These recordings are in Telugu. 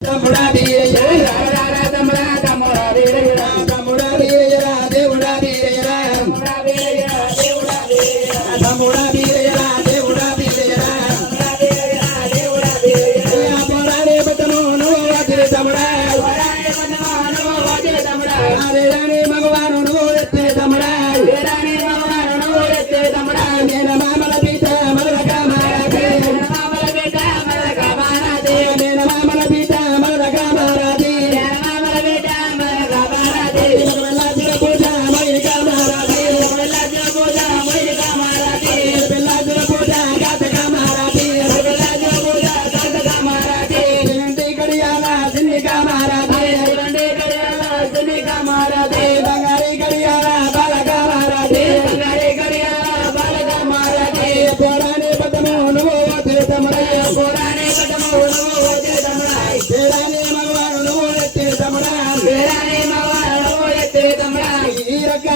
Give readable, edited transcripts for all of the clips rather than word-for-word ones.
తమ్ముడా వీరయ్య తమ్ముడా తమ్ముడా వీరయ్య తమ్ముడా వీరయ్య దేవుడా వీరయ్య తమ్ముడా వీరయ్య దేవుడా వీరయ్య పోరాడే బతను నువ్వు వాటిని తమ్ముడా రాణి మగవాను నువ్వు ఎత్తే తమ్ముడా నేను మామల పీట మరొక మారాజే నేను మామల పీట మరొక మారాజీ పిల్లాజుల పూజ మొయిలిక మారాజీ పిల్లాజుల పూజ గాతక మారాజీ ఇంటి గడియాల సిన్నిక మారాజీ బంగారీ గడియాల బాలక మారాజీ పోరాని పదము నువ్వు తీర్థముడయ్య పేరాని మగవాడు నువ్వు ఎత్తే తమ్ముడా ఈ రక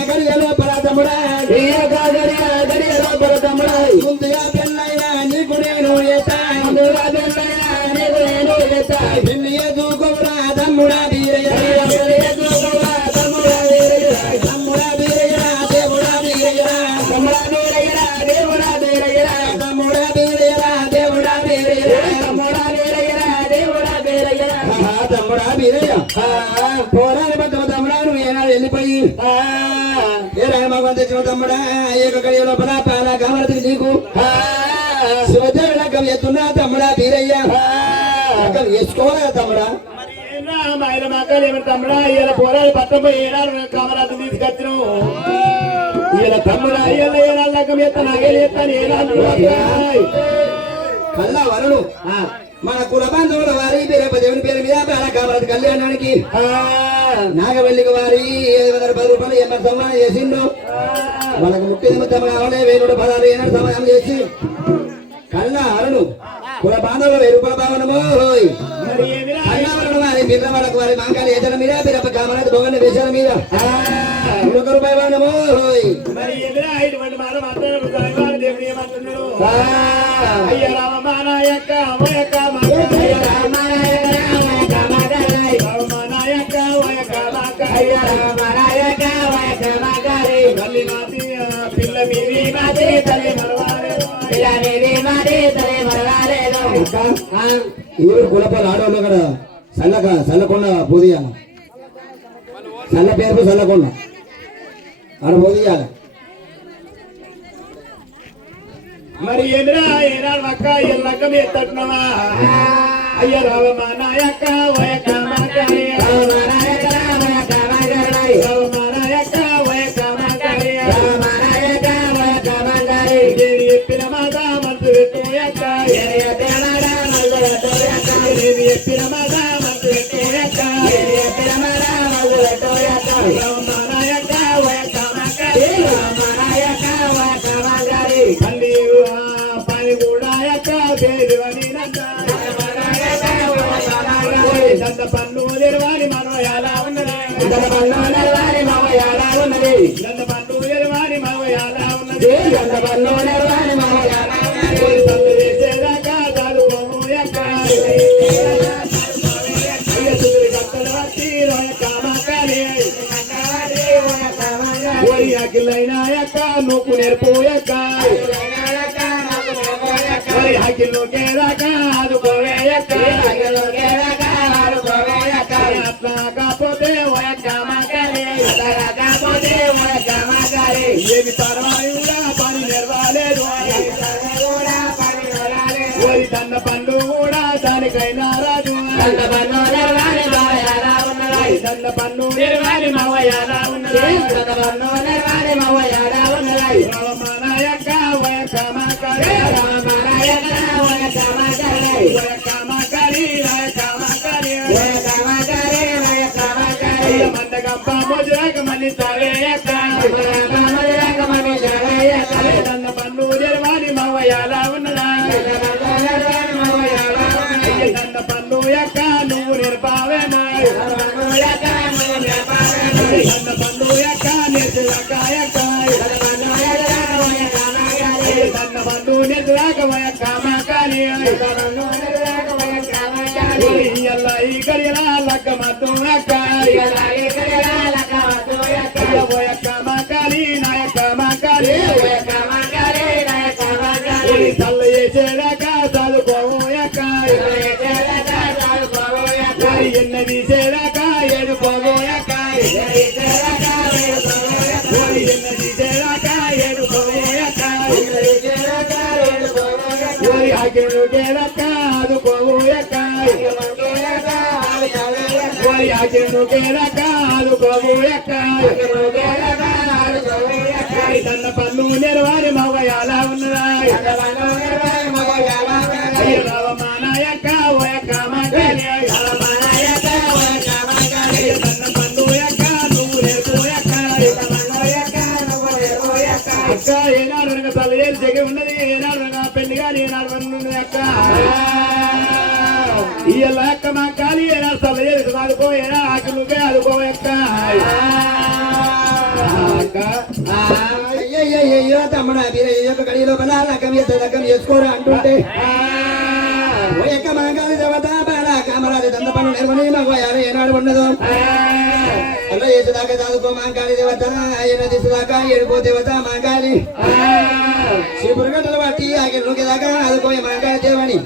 గడియలో పరతముడా ముందుగా పెన్నయ్య నీకు నేను ఎన్ని ఎదుకోరా తమ్ముడా వీరయ్య తమ్ముడా వీరయ్య దేవుడా వీరయ్య తమ్ముడా వీరయ్య దేవుడా వీరయ్య పోరాని పద్దమ తమ్ముడా నువ్వు ఏనాడు వెళ్ళిపోయి ఏ రాయమగం తెచ్చిన తమ్ముడా ఏక గడియ లోపల పాల కామరతికి నీకు శివదేవి లగ్గం ఎత్తున్నా తమ్ముడా వీరయ్య లగ్గం వేసుకోవాలా తమ్ముడా ఆయన మక్కలు ఏమి తమ్ముడా ఇలా పోరాడు పట్టపోయి ఏడాడు కామరాజు తీసుకొచ్చినావు ఇలా తమ్ముడా ఇలా ఏడాడు లగ్గం ఎత్తా నాగేలు ఎత్తాను ఏడాడు కళ్ళ వరుడు మన కుల బంధువుల వారి దేవుని పేరు మీద బాల కామరాజు కళ్యాణానికి నాగవల్లికి వారి 710 రూపాయలు ఏమన్నా సమానం చేసిండు వాళ్ళకి ముట్టి నిమిత్తం కావాలి 1016 ఏనాడు సమానం చేసి కళ్ళ అరుణు కుల బాంధవుల 1000 రూపాయల భావనము వారి బిర్రవాడకు వారి మాంకాలి ఏజల మీద బిరప్ప కామరాజు భోగన వేషాల మీద 1 రూపాయి భావనము మరి ఎదురా ఇటువంటి మాట మాట్లాడు దేవుడు ఏమంటున్నాడు అయ్య రామమానాయక అమయక పిల్ల మీది మాది తల్లి ఇవరు కులపాలు ఆడవాళ్ళు కదా చల్లకొండ పూదియాల చల్ల పేరు చల్లకొండ ఆడ పూదియాల మరి ఎదురా ఏనాడు అక్క ఎల్లకం ఎత్తట్టున్నావా అయ్య రావమా నాయక్క వయక చెప్పిన మాట మంచు పెట్టేయక్క చెప్పిన మాట మంచు పెట్టేయక్క నాయక వయక మళ్ళీ పని కూడా యొక్క పేరువని దంత పన్ను తెరవాలి మనం ఎలా ఉన్నది దంత పన్ను తెరవాలి మనం ఎలా ఉన్నది తల్లి వేసేదాకా చదువుకోము యొక్క కట్టలు వచ్చి అఖిలైన యొక్క నువ్వు నేర్పు యొక్క మరి అఖిల్లోకే దాకా ఆదుకోవే యొక్క అట్లా కాకపోతే ఏమి పర్వాలేదు కూడా పని నెరవాలేదు ఓరి తన్న పండు కూడా దానికైనా రాదు తన్న పన్ను నిర్వాణి మవయాలా ఉన్నది రామనాయక వయకమకరి మందగంప మొజరాక మని తవేయక తన్న పన్ను నిర్వాణి మవయాలా ఉన్నదా తన్న పన్ను యొక్క నువ్వు నిర్భావేనా తన్న పన్ను యొక్క నిర్జలకాయక తన్న పన్ను నిర్జలక వయకమకరి ఈ కడియలా లక్కమద్దు అక్క పోయక్క మాకాలి నాయక్క మాకాలి తల్ల చేసేదాకా చదువుకోయక్క ఎన్న తీసేదాకా ఏడుకోబోయక్క ఎన్న తీసేదాకా ఏడుకోబోయక్క ఆకిలు కేదక్క ఆదుకోబోయక్క ఆకిలు కేదక్క ఆదుకోబోయక్క తన పన్ను నెరవారి మగయాల ఉన్నదా రావమానాయక్క ఓయక్క మాకాలి తన పన్ను యక్క నువ్వు నేర్పోయక్క అక్క ఏనాడు తల చేసి జగి ఉన్నది ఏనాడు పెళ్లి కానీ ఏనాడు ఉన్నది అక్క ఇయ్యాల అక్క మా కాలి ఏనాడు తల చేసి ఆడుకో ఏనా ఆకులుగా ఆడుకోయక్క అక్క అయ్యయ్యో తమ్ముడా మీరు ఈ యొక్క గడి లోపల రకం చేసుకోరా అంటుంటే ఓ యొక్క మాంగాలి దేవత బాల కామరాజు దంత పనులు నిర్వహణ మగవాయాలు ఏనాడు ఉండదు అలా చేసేదాకా చదువుకో మాంగాలి దేవత ఆయన తీసేదాకా ఏడుకో దేవత మాంగాలి శివుడు గంటలు బట్టి ఆగిన నూకేదాకా ఆదుకోయి మాంగాలి దేవని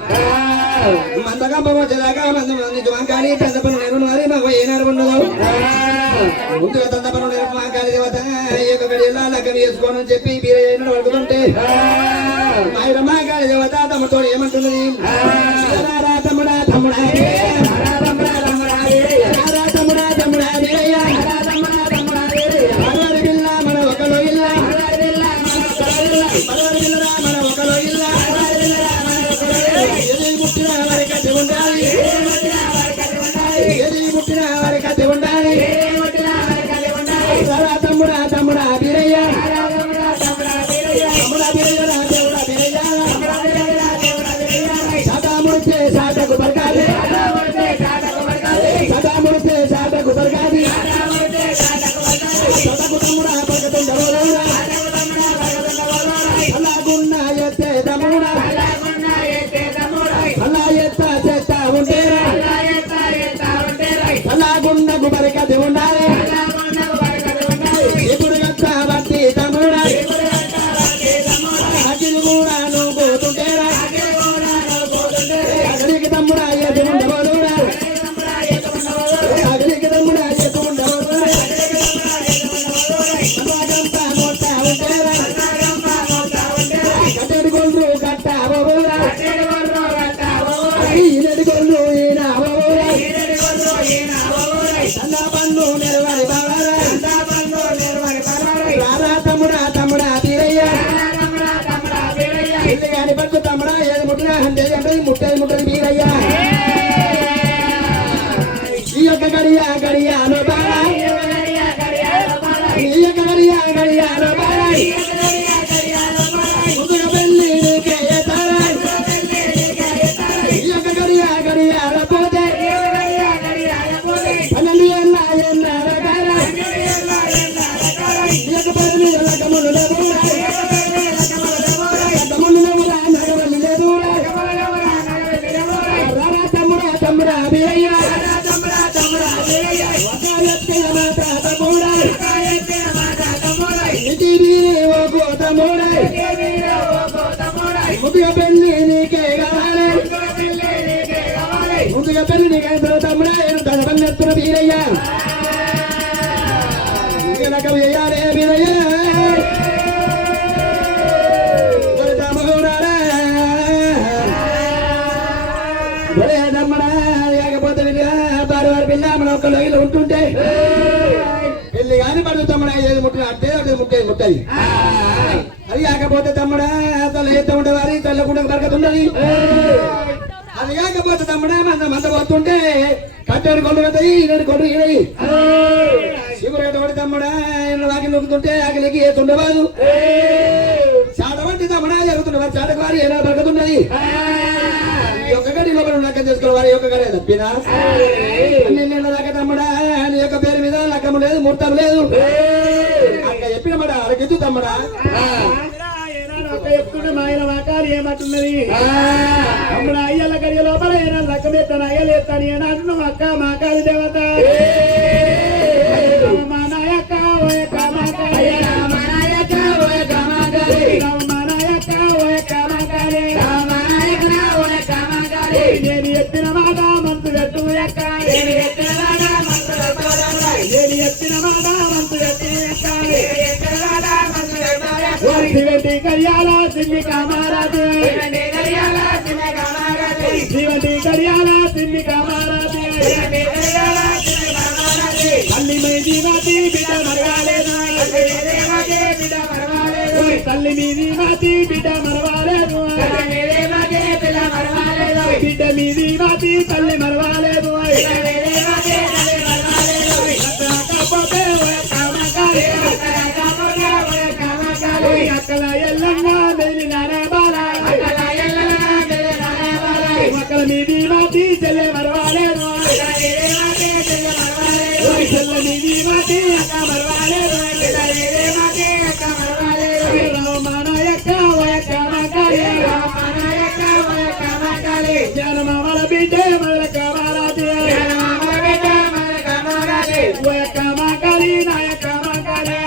మందకంపం వచ్చేదాకా మంది మాంగాలి దంత పనులు నిర్వహణ మగ ఏనాడు ఉండదు ముందుగా దంత పనులు నిర్వహణ మాంగాలి దేవత ఈ యొక్క గడి లగ్గం చేసుకోనని చెప్పి మీరు ఏనాడు అడుగుతుంటే ఆయన మాంగాలి దేవత తమతో ఏమంటున్నది తమ్ముడా తమ్ముడా మన ఒకలో ఇల్లా మన ఒకలో ఇల్లా ఎది ముట్టిన వారి కథ ఉండాలి ఎది ముట్టిన వారి కథ ఉండాలి తమ్ముడా తమ్ముడా బీరయ్య తమ్ముడా బీరయ్య దేవుడా బీరయ్య సదాముడితే సాటకు బరకాలి సదాముడితే సాటకు బరకాలి సదకు తమ్ముడా బరకతుండవరా అలాగున్నా ఎత్తే తమ్ముడా అలా ఎత్త చేస్తా ఉంటేరా అలాగున్నకు బరకతి ఉండాలి ఇప్పుడు గట్ట బట్టి తమ్ముడా అఖిలు కూడా నువ్వు పోతుంటేరా అక్కడికి తమ్ముడా ఎదు ఉండబోదురా అక్కడికి తమ్ముడా ఎదు ఉండబోదురా అలాగంతా మొత్తా ఉంటేరా కట్టెడు గొల్లు కట్టాబోరా ఈనడి గొల్లు ఈనాబోరా అన్న పన్ను నెరవరి బావరా రారా తమ్ముడా తమ్ముడా తీరయ్య ఇల్లు కాని పట్టు తమ్ముడా ఏది ముట్టినా అంటే ముట్టది ముట్టది మీరయ్యా ఈ యొక్క గడియాలో బాగా ఈ యొక్క గడియాలో బాగా ముందుగా పెళ్లి నీకే ఎత్తారా ఈ యొక్క గడియాల పోతే పన్నెండు ఎన్న రకాల ఈ యొక్క పది మీద రకములు లేవురా రకములు లేవురా నగవల్లి లేవురా రారా తమ్ముడా తమ్ముడా బీరయ్య ఒక ఎత్తిన మాట తమ్ముడా ఇది బీరే ఓ తమ్ముడా ముందుగా పెళ్లి నీకే కావాలి ముందుగా పెళ్లి నీకే తమ్ముడా నేను తన పని ఎత్తున బీరయ్య రకం చేయాలి బీరయ్య తమ్ముడా లేకపోతే వారి పిల్ల మన ఒక్క లైలో ఉంటుంటే పెళ్లి కాని పడు తమ్ముడా ఏది ముట్టిన అంటే అది ముట్టేది ముట్టది అది కాకపోతే తమ్ముడా అసలు ఏత ఉండేవారి తల్లకుండా బరకతుండది అది కాకపోతే తమ్ముడా మంద పోతుంటే కట్టేడు కొడు పెడతాయి ఈనాడు కొడు ఈడయి శివుడు పడి తమ్ముడా వాకి నొక్కుతుంటే ఆకలికి ఏతుండవాదు చాటవంటి తమ్ముడా జరుగుతుండవారు చాటకు వారి ఏనాడు బరకతున్నది ఒక్క గడి లోపల లెక్కం చేసుకోవాలి వారి యొక్క గడే తప్పినా నిన్న దాకా తమ్ముడా నీ యొక్క పేరు మీద లెక్కము లేదు ముహూర్తం లేదు అక్క చెప్పిన మాట అరకెత్తు తమ్ముడా చెప్తుంటే మా ఆయన మాకాలి ఏమంటున్నది తమ్ముడు అయ్యల గడియ లోపల ఏనా లక్కమెత్తాను అయ్యలేస్తాను ఏనాడు అక్క మాకాలి దేవత మా నాయక ఓయక మాకాలి మా నాయక ఓయక మాకాలి మా నాయక ఓయక మాకాలి మా నాయక ఓయక మాకాలి నేను ఎత్తిన మాట మంతు పెట్టు ఎక్క నేను ఎత్తిన మాట మంతు పెట్టు నేను ఎత్తిన మాట మంతు పెట్టు ఎక్క శివంటి కళ్యాణ సిమ్మి కామారాజు శివంటి కళ్యాణ సిమ్మి కామారాజు తల్లి మీది మాతి బిడ్డ మరవాలేదు తల్లి మీది మాతి బిడ్డ మరవాలేదు బిడ్డ మీది మాతి తల్లి మరవాలేదు అక్కల ఎల్లంగా మెలినారా బాలా అక్కల మీది మాటి చెల్లె మరవాలేదు చెల్ల మీది మాటి అక్క మరవాలేదు రామానాయక్క వయక్క మకాలి జ్ఞానమామల బిడ్డే మల్లక మహారాజు వయక్క మకాలి నాయక మకాలి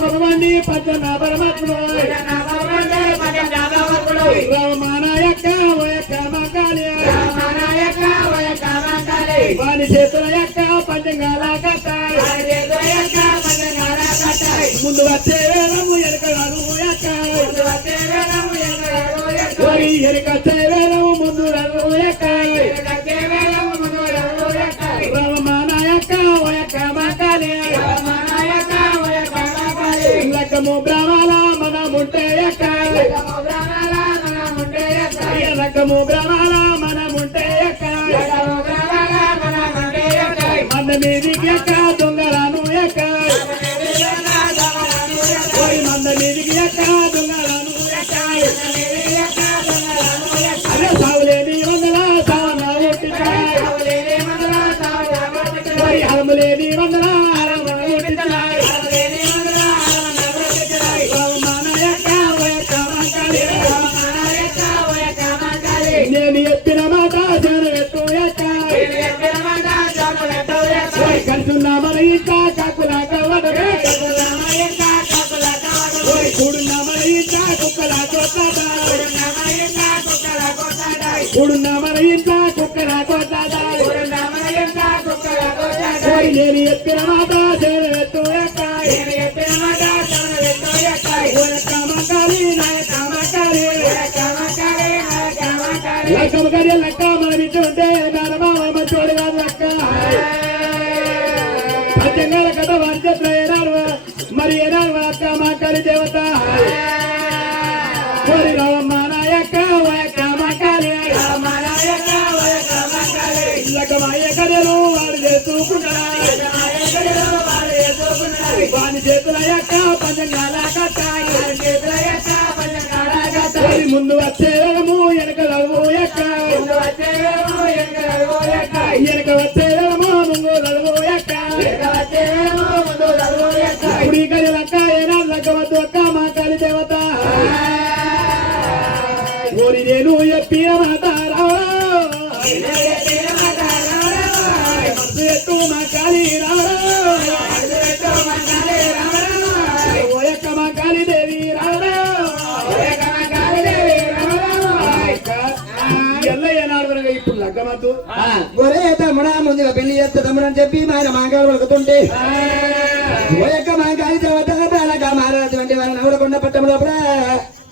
భగవాన్ని పద్దన పరమాత్మ రామానాయక వయక మకాలి వాని చేతుల యొక్క పంచంగాల కట్ట ముందు వచ్చే వేలము ఎనక నడుము యొక్క ఎనక వచ్చే వేలము ముందు నడుము యొక్క రామానాయక వయక మకాలి లక్కము బ్రహ్మాల మనముంటే ఎక్క లక్కము బ్రహ్మాల మనముంటే ఎక్క మంద మీదికి ఎక్క దొంగలను ఎక్క మంద మీదికి ఎక్క దొంగలను ఎక్క అదే సావులేని వందల సావన హరములేని వందల నేను ఎత్తిన మాట జనవెత్తు ఎక్క కలుసున్నా మన ఇంట కాకులా కవడమే కూడున్నా మన ఇంట కుక్కలా కొట్టాడ కూడున్నా మన ఇంట కుక్కలా కొట్టాడ నేను ఎత్తిన మాట జనవెత్తు ఎక్క మకాలి నాయక మకాలి లక్కమ్మ గారి లక్క మన బిడ్డ ఉంటే నానమా మంచోడు కాదు లక్క పంచంగాల కథ వారి చేతిలో ఏనాడు మరి ఏనాడు అక్క మాకాలి దేవత రామ నాయక వయక మకాలి లక్కమాయ కథలు వాడు చేసుకుంటారా వాని చేతుల యొక్క పంచంగాల కట్ట ముందు వచ్చే వేలము వెనక లడుము ఎక్క వెనక వచ్చే వేలము ముందు లడుము ఎక్క కుడి కలి లక్క ఏనా లగ్గవద్దు అక్క మా కాలి దేవత ఓరి నేను ఎప్పిన మాట ఎత్తు మా కాలి ఓయక్క మా కాలి దేవి రావడా ఇప్పుడు లగ్గమద్దు ఒరే తమ్ముడా ముందుగా పెళ్లి చేస్తే తమ్ముడు అని చెప్పి మా ఆయన మాంగాలు పలుకుతుంటే ఓయక్క మాంగాలి దేవత బాలక మహారాజు వంటి వారి నవలకొండ పట్టం లోపల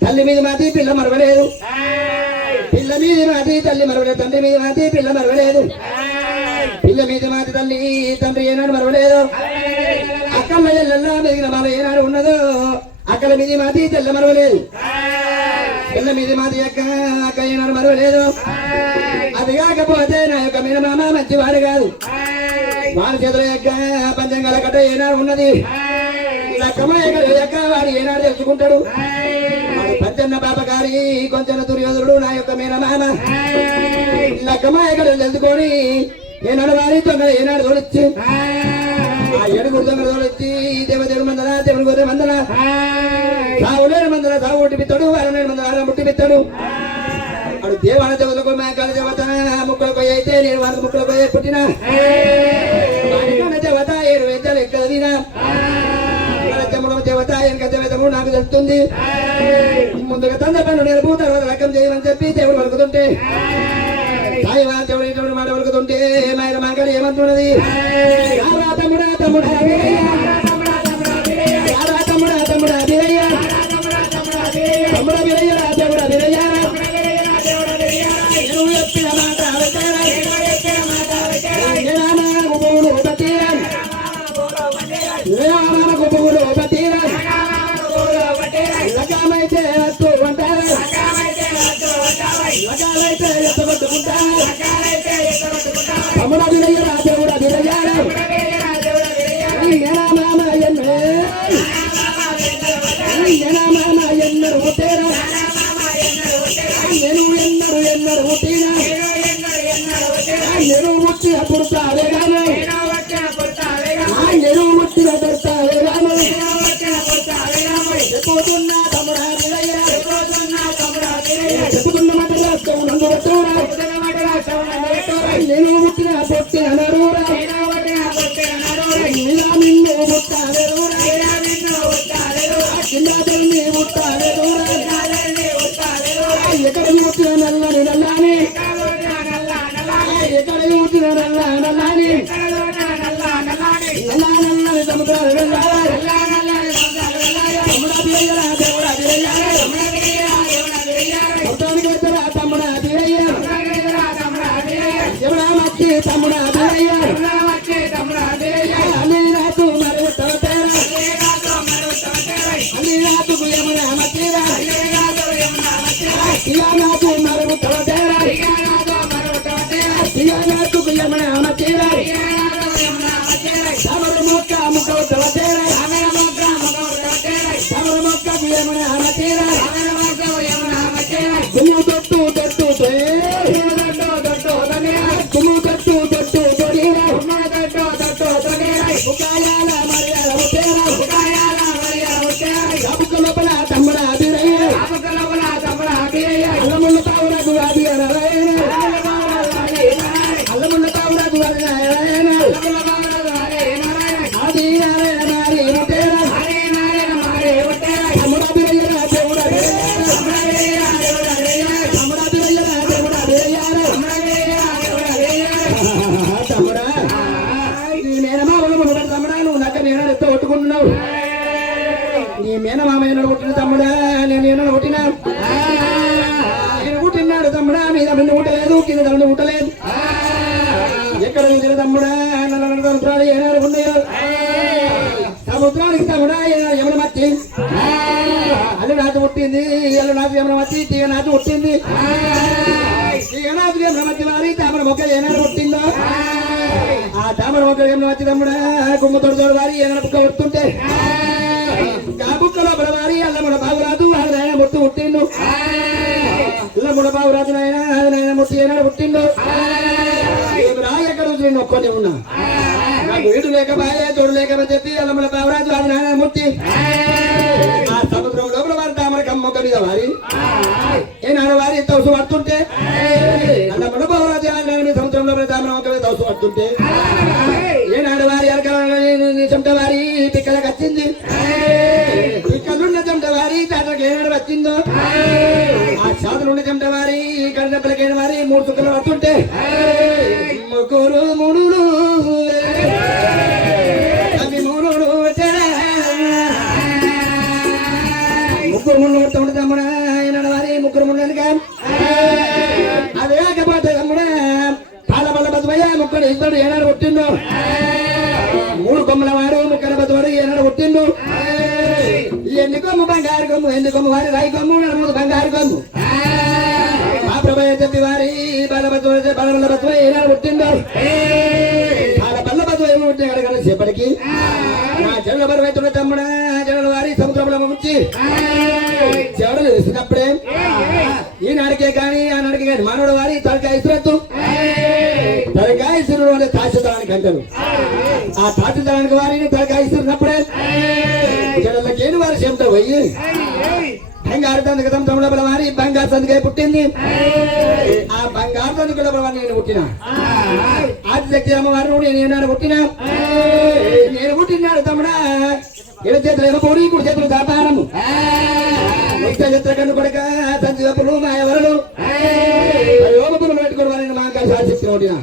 తల్లి మీద మాది పిల్ల మరవలేదు పిల్ల మీద మాది తల్లి మరవలేదు తండ్రి మీద మాది పిల్ల మరవలేదు పిల్ల మీద మాది తల్లి తండ్రి ఏనాడు మరవలేదు అక్కల ఎల్లెల్లా మెదిగిన మన ఏనాడు ఉన్నదో అక్కల మీద మాది తెల్ల మరవలేదు పిల్ల మీద మాది అక్క అక్క ఏనాడు మరవలేదు అది కాకపోతే నా యొక్క మీద మామ మంచివాడు కాదు వాడి చేతుల యొక్క పంచంగాల కట్ట ఏనాడు ఉన్నది లక్కమ్మ యొక్క వాడు ఏనాడు తెలుసుకుంటాడు వాడు పంచన్న పాప గారి వారి కొంచెం దుర్యోధనుడు నా యొక్క మేనమామ లక్కమాయ ఇక్కడ తెలుసుకొని ఏనాడు వారి తొందర ఏనాడు తోడొచ్చి ఆ ఏడుగురు తొందర తోడొచ్చి దేవదేవుడు మందల దేవుడు గొర్రె మందల సావులేని మందల సావు ముట్టి పిత్తాడు వారలేని మందల వారం ముట్టి పిత్తాడు అడు దేవాన దేవతలకు మేకాల దేవత ముక్కలకు అయితే నేను వారికి ముక్కలకు పుట్టిన దేవత 7 వేదాలు ఎక్కడ తినా దేవత వెనక దేవతము నాకు తెలుస్తుంది ముందుగా తండ్రి పన్ను నేర్పు తర్వాత రకం చేయమని చెప్పి దేవుడు వలుకుతుంటే సాయివా దేవుడు మాట వలుకుతుంటే మాయన మాంగళి ఏమంటున్నది తమ్ముడా తమ్ముడా తమ్ముడా తమ్ముడా వీరయ్య తమ్ముడా వీరయ్య దేవుడా వీరయ్య నువ్వు చెప్పిన మాట గుబుగులు బతీరా లగామైతే వస్తూ ఉంటారు లగాలైతే ఎత్తగొట్టుకుంటారు తమ్ముడా వీరయ్యరా దేవుడా వీరయ్యారా మామ ఎన్నరు పుట్టేరా నేను ఎన్నరు పుట్టినా నేను పుట్టిన పుడతావే గాను నేను పుట్టిన పుడతావే గాను చెప్పుతున్నా తమ్ముడా వీరయ్య చెప్పుతున్న మాట రాస్తావు నందు పెట్టూరా నేను పుట్టిన నరురా నిన్ను పుట్టాలేరురా చిన్నాదల్ని పుట్టాలేరురా ఎక్కడ పుట్టిన నల్లని నల్లాని ఎక్కడ పుట్టిన నల్లాని నల్లని సముద్రాలు వెళ్ళాలి తమ్ముడా వీరయ్య దేవుడా వీరయ్య మొత్తానికి వచ్చరా తమ్ముడా వీరయ్య ఎవరా మచ్చి తమ్ముడా వీరయ్య అన్ని నాకు మరి అన్ని నాకు యమున మచ్చిరా నాకు మరి నాకు యమున మచ్చిరా సమర మొక్క ముఖ సమర మొక్క యమున మచ్చిరా తుమ్ము తొట్టు తొట్టు తుమ్ము తొట్టు తొట్టు తొడిరా ఉకాయాల మరియాల ముట్టేరా లోపల తమ్ముడా వీరయ్య అల్లమున్న తావురకు అది నారాయణ అల్లమున్న తావురకు అది నారాయణ అది నారాయణ మారి ముట్టేరా తమ్ముడా వీరయ్య దేవుడా తమ్ముడా వీరయ్య దేవుడా తమ్ముడా నీ మేనమామలు తమ్ముడా నువ్వు నాకు నేను ఎత్త కొట్టుకుంటున్నావు నీ మేనమామ ఏనాడు పుట్టిన తమ్ముడా నేను ఏనాడు పుట్టినా నేను పుట్టినాడు తమ్ముడా మీద నిన్ను పుట్టలేదు కింద తమ్ముడు పుట్టలేదు ఎక్కడ చూసిన తమ్ముడా నల్ల సముద్రాలు ఏనాడు ఉన్నాయో సముద్రానికి తమ్ముడా యమున మచ్చి అల్లు నాటు పుట్టింది అల్లు నాకు యమున మచ్చి తీగ నాటు పుట్టింది తీగ నాటు యమున మచ్చి వారి తామర మొక్క ఏనాడు పుట్టిందో ఆ తామర మొక్క యమున మచ్చి తమ్ముడా కుమ్మతోడు వారి ఏనాడు బుక్క పుట్టుంటే బుక్కలో బలవారి అల్లముడ బాబురాజు ఆయన ముట్టు పుట్టిండు అల్లముడ బాబురాజు నాయన ముట్టి ఏనాడు పుట్టిండు ఎక్కడ నేను ఒక్కనే ఉన్నా నాకు వీడు లేకపాయే తోడు లేకమని చెప్పి అల్లముడ బాబురాజు అది నాయన ముట్టి ఆ సముద్రం లోపల వారి తామర కమ్మొక్క మీద వారి ఏనాడు వారి తౌసు పడుతుంటే అల్లముడ బాబురాజు సముద్రం లోపల తామర మొక్క మీద తౌసు పడుతుంటే ఏనాడు వారి చెమట వారి పిక్కలకు వచ్చింది పిక్కలున్న చెమట వారి తాటకి ఏనాడు వచ్చిందో ఆ చేతులున్న చెమట వారి కన్నెప్పలకైన వారి 3 చుక్కలు పడుతుంటే ముగ్గురు ముడులు అవి ముడులు ముగ్గురు ముళ్ళు పడుతుంటే తమ్ముడా ఏనాడు వారి ముగ్గురు ముళ్ళు అదే కాకపోతే తమ్ముడా పాల బల్ల బతువయ్య ముక్కడు ఇద్దరు ఏనాడు పుట్టిండు 3 కొమ్మల వాడు ముక్కల బతువాడు ఏనాడు పుట్టిండు ఎన్ని కొమ్ము బంగారు కొమ్ము ఎన్ని కొమ్ము వారి రాయి కొమ్ము 4 బంగారు కొమ్ము మా ప్రభయ చెప్పి వారి బల్ల బతువ ఏనాడు పుట్టిండు పాల బల్ల బతువ ఏమి పుట్టిన కనుక సేపటికి నా చెడుల బరువైతున్న తమ్ముడా చెడుల వారి సముద్రంలో ముంచి చెడు తడలు వేసినప్పుడే ఈనాడికే కానీ ఆనాడికే కానీ మానవుడు వారి తలకాయ ఇసురత్తు తలకాయ ఇసురు అంటే తాచుతానికి అంటారు. ఆ తాచుతానికి వారిని తలకాయ ఇస్తున్నప్పుడే జడలకేని వారి చెమట పోయి బంగారు తందుకు తమ్ముడు వారి బంగారు తందుకే పుట్టింది. ఆ బంగారు తందుకుల నేను పుట్టిన ఆదిశక్తి అమ్మవారు నేను పుట్టినా. నేను పుట్టినాడు తమ్ముడా ఎడ చేతులు పూరి కుడి చేతులు దాపారము చిత్ర కన్ను కొడక సంజీవపులు మాయవరులు యోగపులు పెట్టుకుని వారిని మాంకాలు సాధిస్తూ ఉండిన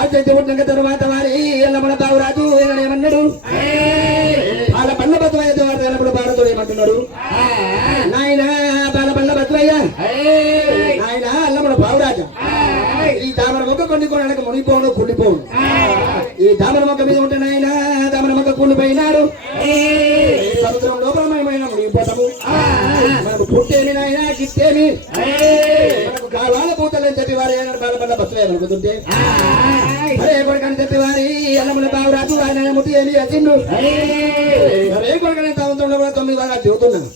ఆదిశక్తి పుట్టిన తర్వాత వారి ఎల్లమ్మల బావురాజు ఏమన్నాడు వాళ్ళ పళ్ళ బతువయ్యతో వారు ఎల్లప్పుడు బాలతో ఏమంటున్నాడు నాయన బాల పళ్ళ బతువయ్య నాయన ఎల్లమ్మల బావురాజా ఈ దామర మొక్క కొన్ని కొనడానికి మునిగిపోను కుళ్ళిపోను. ఈ దామర మొక్క మీద ఉంటే నాయన దామర మొక్క కుళ్ళిపోయినాడు సముద్రం లోపల మేమైనా మునిగిపోతాము. మనకు పుట్టేమి నాయన గిట్టేమి మనకు కావాల పూతలని చెప్పి వారు ఏమైనా బాలపల్ల బస్సు అనుకుంటుంటే అరే కొడుకని చెప్పి వారి ఎల్లమ్మల బావురాజు ఆయన ముట్టి ఏమి వచ్చిండు అరే కొడుకని సముద్రంలో కూడా 9 వారాలు చెబుతున్నాను.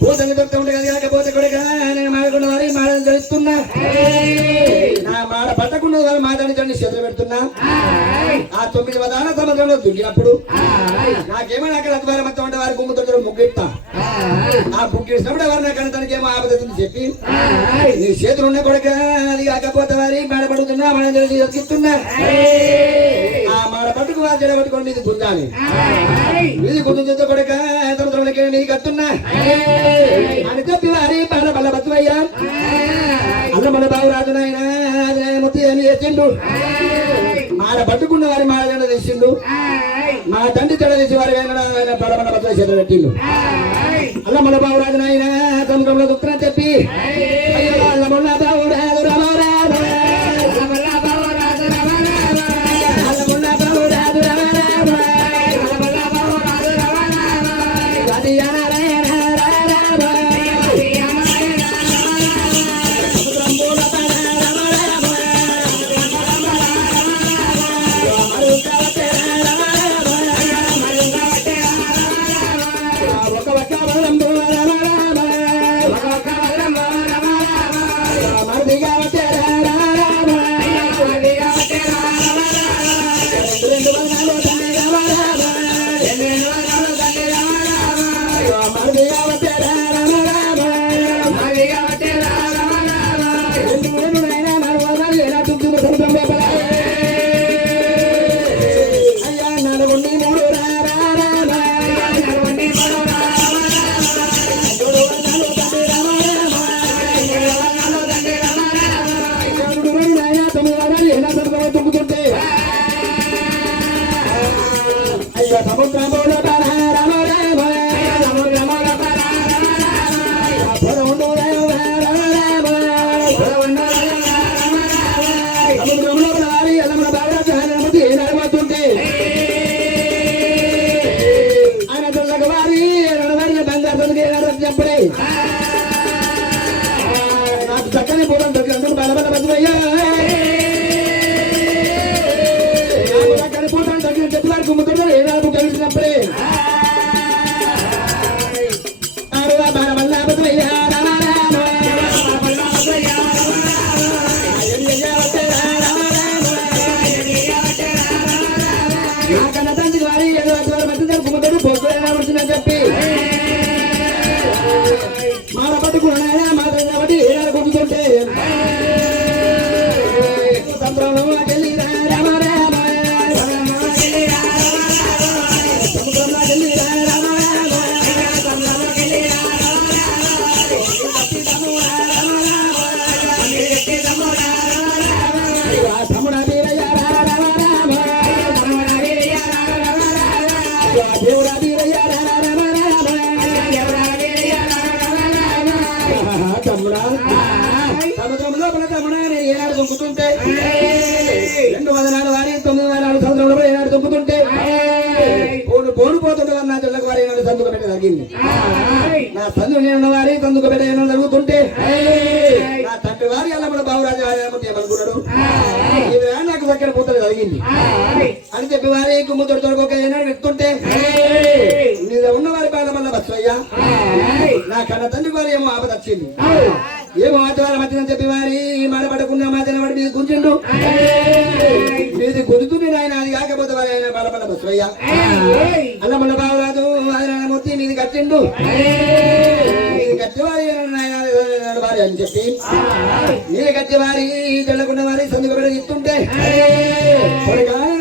పూతని దొరుకుతూ ఉంటే కదా కాకపోతే కొడుక నేను మాడుకున్న వారి మాడని తెలుస్తున్నా. నా మాడ పట్టకుండా వాళ్ళు మాదని చండి చేతులు పెడుతున్నా. ఆ 9 వదాన సముద్రంలో దుంగినప్పుడు నాకేమైనా అక్కడ అద్వారం మొత్తం ఉంటే వారి గుమ్ముతో ముగ్గిస్తా. ఆ ముగ్గిసినప్పుడు ఎవరు నా కనతానికి ఏమో ఆపదని చెప్పి నీ చేతులు ఉన్న కొడుక అది కాకపోతే వారి మాడ పడుతున్నా మనం తెలిసి ఎత్తున్నా. ఆ మాడ పట్టుకు వారు జడ పట్టుకోండి ఇది గుంజాలి ఇది గుంజు కొడుక సముద్రంలోకి నీ కట్టున్నా అని చెప్పి వారి బాల బల్ల బతువయ్యా అల్లమల బావురాజు నాయన ముత్తి అని చేసిండు. మాడ పట్టుకున్న వారి మాడ తెచ్చిండు. మా తండ్రి తెడ తెచ్చి వారి బలమల బతువ చేత పెట్టిండు. అల్లమల బావురాజు నాయన సముద్రంలో దుఃఖం చెప్పి అల్లమల్ల బావురాజు రమరాజు సముద్రముల ఆయన దొరక వారి బంగారు చెప్పడే నాకు చక్కని పూలం దొరికినందుకు బల బల బతువయ్యా గుమ్ముతో ఏనాడు కలిసినప్పుడే నాకన్నా తండ్రి వారి గుమ్మతో పోతున్నా చెప్పి మాల పట్టుకున్నాయా మాట కాబట్టి ఏనాడు గుమ్ముతుంటే సంద్రంలో వెళ్ళి సముద్రం లోపల తమ్ముడా ఏనాడు దుంకుతుంటే 204 వారి 904 సముద్రంలో ఏనాడు దుంకుతుంటే పోతుంటే నా చెల్లకు వారి ఏనాడు సందుకు పెట్ట తగ్గింది. నా సందు నేను వారి సందుకు పెట్ట ఏనాడు జరుగుతుంటే నా తండ్రి వారి అల్లమ్మల బావురాజు ఏమనుకున్నాడు నాకు చక్కని పూతలు జరిగింది అని చెప్పి వారి గుమ్ముతోడు తొడకొక ఏనాడు పెడుతుంటే మీద ఉన్న వారి బాల వల్ల బస్సు బసవయ్య నా కన్న తండ్రి వారు ఏమో ఆపద వచ్చింది ఏమో ఆదివారం వచ్చిందని చెప్పి వారి మాడపడకుండా మా జనవాడి మీద గుంజిండు మీది గుంజుతుంది ఆయన అది కాకపోతే వారి ఆయన బాలపడ బసవయ్య అల్లమల్ల బావరాజు మూర్తి మీది కట్టిండు మీది కట్టివారి వారి అని చెప్పి మీది కట్టివారి జల్లకుండా వారి సందుకు ఇస్తుంటే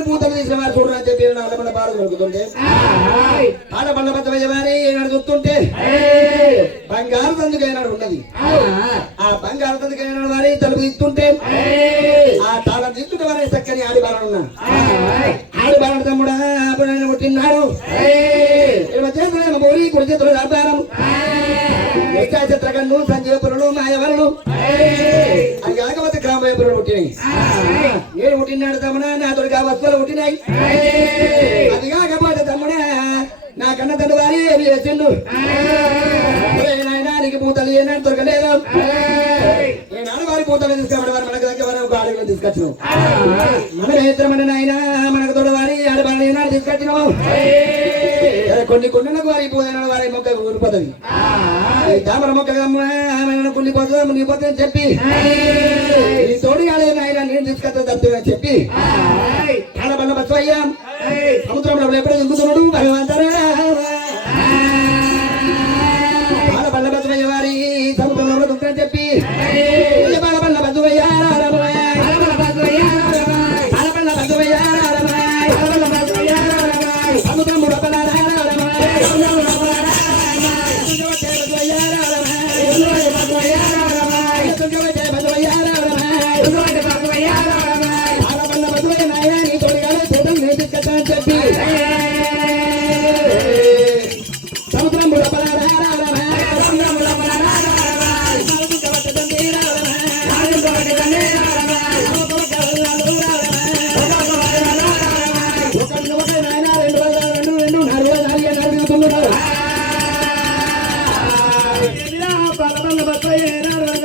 పూతలు తీసిన వారు చూడని చెప్పి అల్లమల్ల బాలు దొరుకుతుంటే ఆడపల్ల బసవయ్య వారి ఏనాడు చూస్తుంటే బంగారు తందుకు ఏనాడు ఉన్నది ఆ బంగారు తందుకు ఏనాడు వారి తలుపు తీస్తుంటే ఆ తాళం తీస్తుంటే వారి చక్కని ఆడి బాలను ఉన్నా ఆడి బాలను తమ్ముడా పుట్టినాడు చేతులు బోరి కుడి చేతులు వ్యాపారం చిత్రకన్ను సంజీవపురులు మాయవరులు అది కాకపోతే గ్రామపురులు పుట్టినాయి నేను పుట్టినాడు తమ్ముడా నా తొడిగా వస్తువులు పుట్టినాయి అది కాకపోతే తమ్ముడా నా కన్న తండ్రి వారి ఏమి చేసిండు నాయనానికి పూతలు ఏనాడు దొరకలేదు ఏనాడు వారి పూతలు తీసుకురావడం వారు మనకు దగ్గర ఒక అడుగులో తీసుకొచ్చినాం మన నేత్రమని నాయన మనకు తోడవారి ఆడవారిని ఏనాడు తీసుకొచ్చినాము కొన్ని కొండలకు వారి పూజ వారి మొక్క ఊరిపోతుంది తామర మొక్క కుళ్ళిపోతుంది మునిగిపోతుంది అని చెప్పి ఈ తోడు కాలేదు ఆయన నేను తీసుకొస్తా తప్పుగా చెప్పి ఆడబల్ల బసవయ్య సముద్రంలో ఎప్పుడో దిగుతున్నాడు భగవంతరా ఆడబల్ల బసవయ్య వారి సముద్రంలో దుఃఖని చెప్పి ఆడబల్ల బసవయ్య ఆడబల్ల బసవయ్య సముద్రం చెప్పి సముద్రం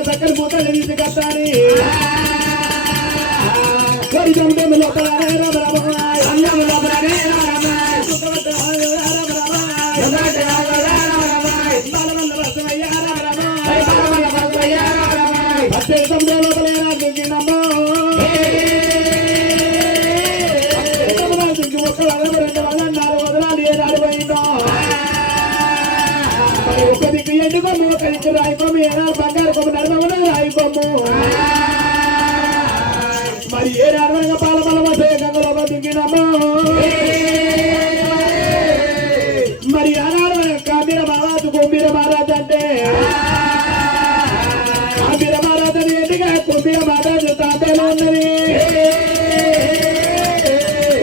చక్కని మూతలు తీసి కట్టాలి ఒక దిక్కు ఎండుకొమ్ము ఒక దిక్కు రాయికొమ్ము ఏనాడు బంగారు కొమ్ము నడమను రాయికొమ్ము మరి ఏ నడవనగా పాల బలమసే గంగలో దిగినము మరి ఆనాడు కాంబీర మహారాజు గంభీర మహారాజు అంటే కాంబీర మహారాజు అని ఎందుగా గంభీర మహారాజు తాతలో ఉన్నది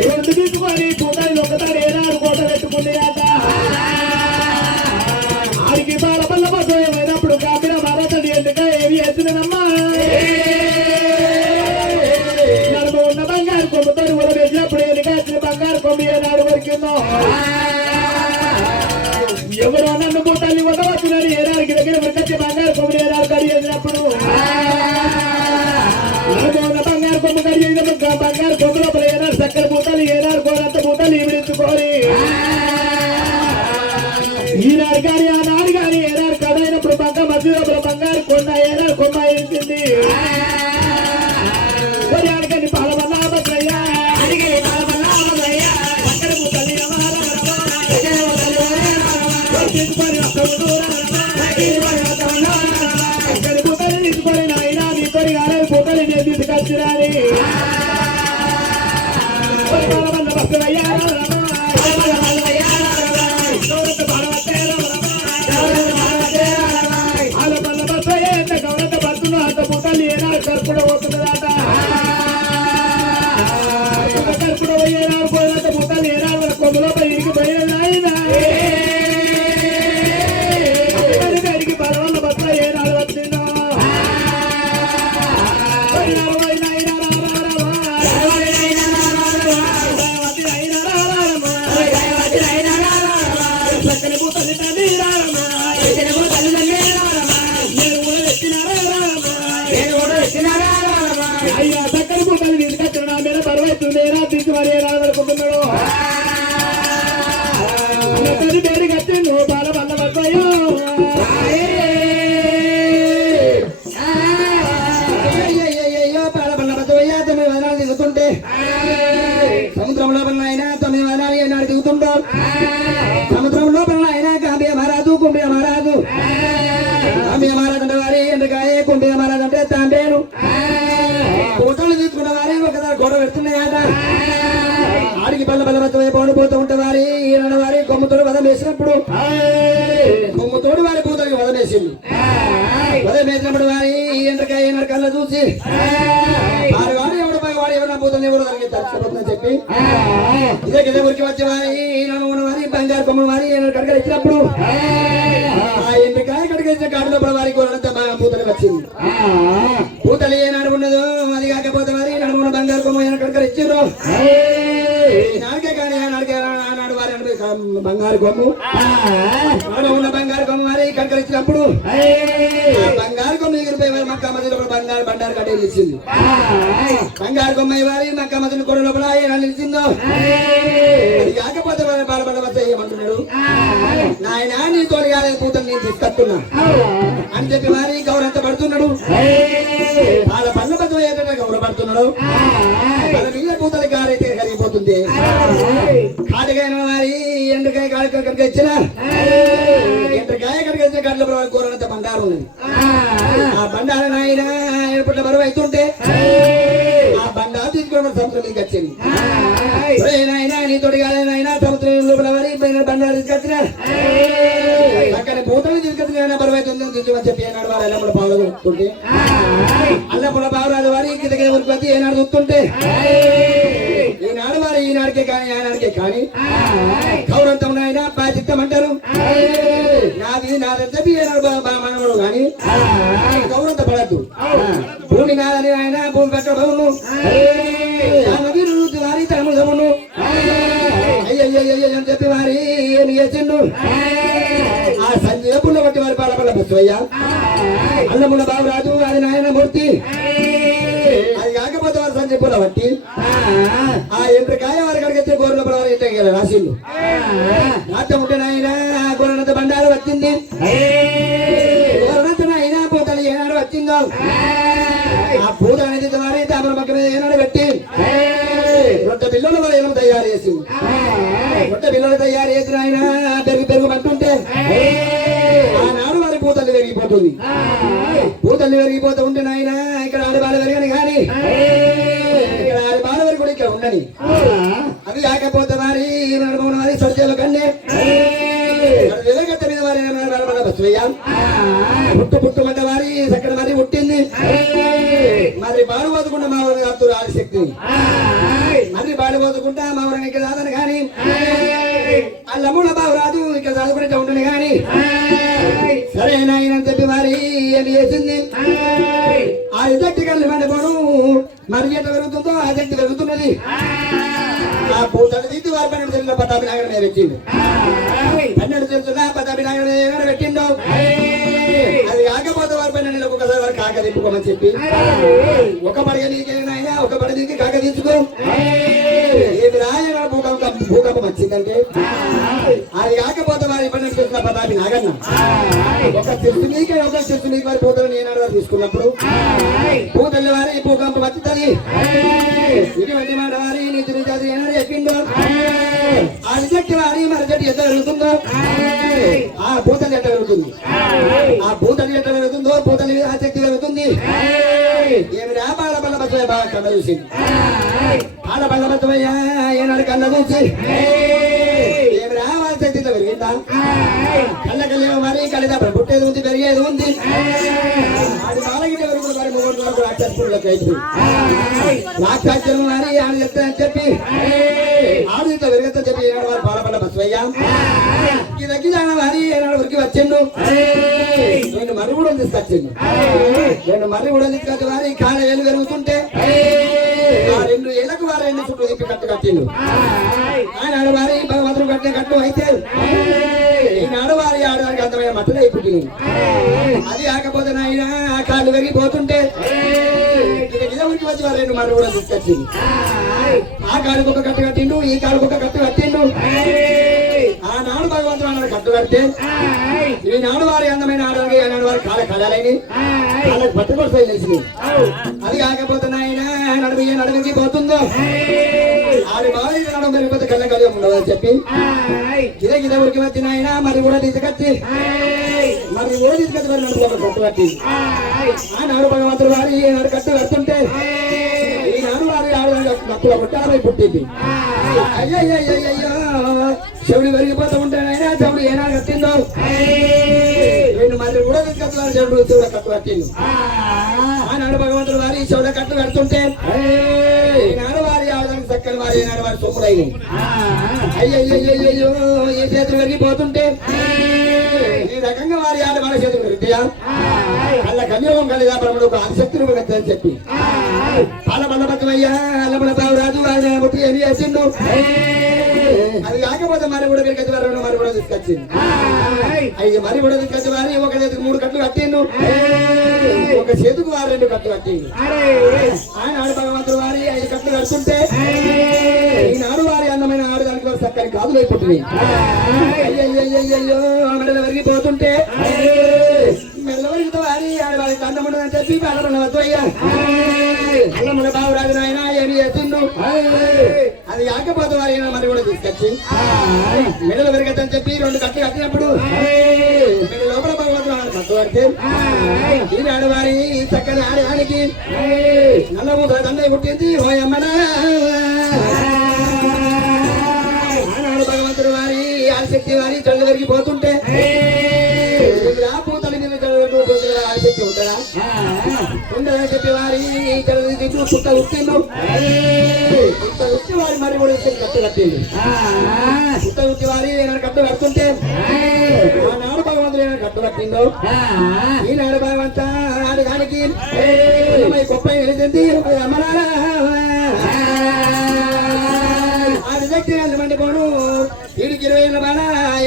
రెండు తీసుకొని పూటలు ఒకసారి ఏనాడు కోట పెట్టుకుంది అట ఆడికి బాల బల్ల బసమైనప్పుడు కాంబీర మహారాజు అని ఎందుగా ఏమి వేసినమ్మా నడుము ఉన్న బంగారు కొమ్ముతో ఉడబెట్టినప్పుడు ఎందుకు వచ్చిన బంగారు కొమ్ము ఏనాడు వరకుందో ఎవరో నన్ను పూటల్ని వదవచ్చునని ఏనాడికి దగ్గర వరకచ్చి బంగారు కొమ్ము ఏనాడు కడి చేసినప్పుడు బంగారు కొమ్ము కడి చేసిన బంగారు కొమ్ము లోపల ఏనాడు చక్కెర పూతలు ఏనాడు కోరంత పూతలు ఈవిడించుకోని ఈనాడు కానీ ఆనాడు కానీ ఏనాడు కడైనప్పుడు బంగారు మధ్య లోపల బంగారు కొండ ఏనాడు కొమ్మ వేసింది ఆడికని పాలమన్నా బసయ్యా చక్కెర పూతలు తీసుకొని నాయన నీకొని ఆడని పూతలు నేను తీసుకొచ్చిరాని బసయ్యా ఆడపల్ల బసయ్య ఎంత గౌరవ పడుతుందో అంత పూతలు ఏనాడు కర్పుడు పోతున్నదాట కర్పుడు ఏనాడు పోయినంత పూతలు ఏనాడు కొమ్ములో ఇరికి పోయిన నాయన అడిగి పరవల్ల బట్ల ఏనాడు వచ్చిందో చక్కని పూతలు తల్లి అయ్యా చక్కని పూతలు తీసుకొచ్చిన నా మీద పర్వైతుంది తీసి మరి రావాలనుకుంటున్నాడు పేరు కట్టిండు బాల వల్ల వదనాలి ఏనాడు దిగుతుండో సముద్రం లోపల అయినా కాంబియ మహారాజు కుంభియ మహారాజు కాంబియ మహారాజు అంటే వారి ఎండకాయ కుంభియ మహారాజు అంటే తాంబేను ఫోటోలు తీసుకున్న వారి ఒకసారి గొడవ పెడుతున్నాయట ఆడికి బల్ల బల్ల మధ్య పోతూ ఉంటే వారి ఈనాడు వారి కొమ్ముతోడు వదం వేసినప్పుడు కొమ్ముతోడు వారి పూతలకి వదం వేసిండు వదం వేసినప్పుడు వారి ఎండకాయ ఏనాడు కళ్ళ చూసి వాడు వాడు ఎవరు పూతలు ఎవరు దానికి తచ్చిపోతుందని చెప్పి ఇదే కింద ఊరికి వచ్చే వారి ఈనాడు ఉన్న వారి బంగారు కొమ్మ వారి ఏనాడు కడకలు ఇచ్చినప్పుడు ఆ ఎండకాయ కడకలిచ్చిన కాడులో వారి గోరంతా బాగా పూతలు వచ్చింది పూతలు ఏనాడు ఉన్నదో అది కాకపోతే మరి నడుమున బంగారు కొమ్మ ఏనాడు కడకలు ఇచ్చారు నాడికే కానీ ఆనాడు వారి బంగారు కొమ్ము ఉన్న బంగారు కొమ్మ వారి కడకలు ఇచ్చినప్పుడు బంగారు కొమ్మ ఎగిరిపోయి వారి మక్క మధ్య లోపల బంగారు బండారు కట్టేది ఇచ్చింది బంగారు కొమ్మ వారి మక్క మధ్య కొడు లోపల ఏనాడు నిలిచిందో అది కాకపోతే వారి బాలబడ్డ వద్ద ఏమంటున్నాడు నాయన నీ తోడు కాలేదు పూతలు నేను తీసుకొస్తున్నా అని చెప్పి వారి గౌరవంత పడుతున్నాడు వాళ్ళ పనుల బద్దం ఏంటంటే గౌరవపడుతున్నాడు వాళ్ళ మీద పూతలు గారైతే కరిగిపోతుంది కాడికైన వారి ఎండకాయ కాడికి ఇచ్చిన ఎండకాయ కడికి వచ్చిన కాడిలో గోరంత బండారు ఉన్నది ఆ బండారు నాయన ఏర్పడ్డ బరువు అవుతుంటే ఆ బండారు తీసుకుని సముద్రం మీదకి వచ్చింది నాయన నీ తోటి కాలేనాయన సముద్రం లోపల వారి బండారు తీసుకొచ్చిన అక్కడ పూతలు తీసుకొచ్చిన బరువు అవుతుంది తీసుకుని చెప్పి ఏనాడు వారు ఎల్లప్పుడు పావులు చూస్తుంటే అల్లప్పుడు బావరాజు వారి కిందకి ఊరికి వచ్చి ఏనాడు చూస్తుంటే ఈనాడు వారు ఈనాడికే కానీ ఆనాడికే కానీ గౌరవంతో ఆయన బాధ్యతం అంటారు నాది నాదని చెప్పి ఏనాడు మనవడు కానీ గౌరవంతో పడద్దు భూమి నాదని ఆయన భూమి పెట్టబోను వారి తమ్ముడు అయ్యయ్యయ్య అని చెప్పి వారి ఏమి చేసిండు ఆ సంజయపుల్ల బట్టి వారి పాలపల్ల బస్సయ్య అన్నమున్న బాబురాజు అది నాయన మూర్తి అది కాకపోతే వారు సంజయపుల్ల బట్టి ఆ ఎంపికాయ వారి కడిగితే గోరుల వారు ఇంటికి రాసిండు రాత్రి ఉంటే నాయన గోరనంత బండారు వచ్చింది గోరనంత నాయన పూతలు ఏనాడు వచ్చిందో ఆ పూత అనేది వారి తామర పక్క మీద ఏనాడు పెట్టి రొట్టె బిల్లులు వారు ఏమో తయారు చేసింది రొట్టె బిల్లులు తయారు చేసిన ఆయన పెరుగు పట్టుంటే ఆనాడు వారి పూతలు పెరిగిపోతుంది పూతలు పెరిగిపోతూ ఉంటే నాయన ఇక్కడ ఆడబాల పెరగని కానీ ఇక్కడ ఆడబాల వరకు కూడా ఇక్కడ ఉండని అది కాకపోతే వారి నడుమున వారి సర్జలు కన్నే మీద వారి పుట్టుమంట వారి సక్కడ మరి పుట్టింది మరి బాడు పోతుకుంటా మా ఊరిని కాపుతారు ఆదిశక్తిని మరి బాడు పోతుకుంటా మా ఊరిని ఇక్కడ రాదని కానీ అల్లమ్ముల బాబు రాదు ఇక్కడ చదువుకునే ఉంటుంది కానీ సరే నాయన అని చెప్పి మరి ఏమి చేసింది ఆ శక్తి కలిసి మండిపోను మరి ఎట్లా పెరుగుతుందో ఆ శక్తి పెరుగుతున్నది ఆ పూతలు తీసి వారి పన్నెండు తెలుగులో పటాభి నాగర మీద పెట్టిండు పన్నెండు తెలుసున్నా పటాభి నాగర మీద పెట్టిండు అది కాకపోతే వారి పన్నెండు ఒకసారి వారు కాక తిప్పుకోమని చెప్పి ఒక పడిగ నీకేనాయనా ఒక పడి నీకు కాక తీసుకో ఏమి రాయన భూకంపం వచ్చిందంటే అది కాకపోతే వారి పన్నెండు తెలుసున్న పటాభి నాగన్న ఒక తెలుసు నీకే ఒక తెలుసు నీకు వారి పూతలు నేనాడు వారు తీసుకున్నప్పుడు పూతల్లి వారి భూకంపం వచ్చింది ఇటువంటి మాట వారి నీతి నిజాది ఏనాడు చెప్పిందో ఆ నిజక్తి వారి మరచటి ఎంత పెరుగుతుందో ఆ పూతలు ఎట్లా పెరుగుతుంది ఆ పూతలు ఎట్లా పెరుగుతుందో పూతల మీద ఆసక్తి పెరుగుతుంది ఏమి రా బాల బల్ల బచ్చయ్య బాగా కళ్ళ చూసింది బాల బల్ల బచ్చయ్య ఏనాడు కళ్ళ చూసి ఏమి రా ఆసక్తితో పెరిగిందా కళ్ళ కళ్ళేమో మరి కళ్ళ పుట్టేది ఉంది పెరిగేది ఉంది అది బాలగిరి వరకు మరి మూడు వరకు రాక్షసులకు అయిపోయింది రాక్షసులు మరి ఆడు చెప్తానని చెప్పి ఆడుతో పెరగతో చెప్పి ఏనాడు వారు బాలబల్ల బస్వయ్య ఈ దగ్గర వారి ఏనాడు వరకు వచ్చిండు నేను మర్రి కూడా తీసుకొచ్చిండు నేను మర్రి కూడా తీసుకొచ్చి వారి కాళ్ళ వేలు పెరుగుతుంటే ఆ రెండు ఏళ్ళకు వారు రెండు చుట్టూ తిప్పి కట్టిండు ఆనాడు వారి భగవంతుడు కట్టిన కట్టు అయితే ఈనాడు వారి ఆడడానికి అందమైన మట్టలే పుట్టింది అది కాకపోతే నాయన ఆ కాళ్ళు పెరిగిపోతుంటే ఊరికి వచ్చి వారు రెండు మర్రి కూడా తీసుకొచ్చింది ఆ కాలుకు ఒక కట్టు కట్టిండు ఈ కాలుకు ఒక కట్టు కట్టిండు ఆనాడు భగవంతుడు అన్నాడు కట్టు కట్టు కడితే ఈనాడు వారి అందమైన ఆడవారికి ఆనాడు వారి కాళ్ళ కళాలని వాళ్ళకి పట్టుకొస్తాయి తెలిసి అది కాకపోతే నాయన నడుముకి పోతుందో ఆడి బాగా నడుము పెరిగిపోతే కళ్ళ కలిగి ఉండదు అని చెప్పి ఇదే ఊరికి వచ్చిన ఆయన మరి కూడా తీసుకొచ్చి మరి కూడా తీసుకొచ్చి మరి నడుపులో కట్టు కట్టి ఆనాడు భగవంతుడు వారి ఈనాడు కట్టు కడుతుంటే ఈనాడు వారి ఆడవారి నప్పుల కొట్టాలి పుట్టింది అయ్యయ్యో చెవుడు పెరిగిపోతూ ఉంటానైనా చెవుడు ఏనాడు కట్టిందో రెండు మరి కూడా తీసుకొచ్చున్నారు చెవుడు చెవుడ కట్టు కట్టింది ఆనాడు భగవంతుడు వారి చెవుడ కట్టు కడుతుంటే ఈనాడు వారి ఆడదానికి చక్కని వారి ఈనాడు వారి సొమ్ములైన అయ్యయ్యో ఈ చేతులు పెరిగిపోతుంటే ఈ రకంగా వారి ఆడవాళ్ళ చేతులు పెరుగుతాయా అలా కన్యోగం కలిగా బ్రహ్మడు ఒక ఆసక్తిని అని చెప్పి పాల బల్లబద్దమయ్యా అల్లబడ బాబు రాజు ఆయన ముట్టి ఏమి చేసిండు అది కాకపోతే మరి కూడా మీరు వారు మరి కూడా తీసుకొచ్చింది అయ్యి మరి కూడా తీసుకొచ్చి వారి ఒక చేతికి 3 కట్లు కట్టిండు ఒక చేతికి వారు 2 కట్లు కట్టిండు ఆనాడు భగవంతుడు వారి 5 కట్లు కడుతుంటే ఈనాడు వారి అందమైన ఆడదానికి వారు చక్కని కాదులు అయిపోతున్నాయి అయ్యయ్యో మెడల వరిగిపోతుంటే మెల్లవరిగితో వారి ఆడవారి దండముండదని చెప్పి అల్లమల అయ్యా అల్లమల బాబు రాజు నాయన ఏమి చేస్తుండు అది కాకపోతే వారి మరి కూడా తీసుకొచ్చి మెడలు పెరగదని చెప్పి 2 కట్లు కట్టినప్పుడు లోపల భగవంతుడు కట్టు కడితే ఈనాడు వారి చక్కని ఆడడానికి నల్లమూత దండ పుట్టింది ఓయమ్మనా ఆనాడు భగవంతుడు వారి ఆసక్తి వారి చల్లు పెరిగిపోతుంటే పూతల మీద ఆసక్తి ఉంటుందా ఉండదని చెప్పి వారి పుట్ట ఉట్టిండు పుట్ట ఉట్టి వారి మరి కూడా కట్టు కట్టింది పుట్ట ఉట్టి వారి కట్టు కడుతుంటే ఆనాడు భగవంతుడు కట్టు కట్టిందో ఈనాడు భగవంతా ఆడు దానికి గొప్ప వెళింది అమరారా ఆడి శక్తి మండిపోను వీడికి 20 ఏళ్ళ బాణ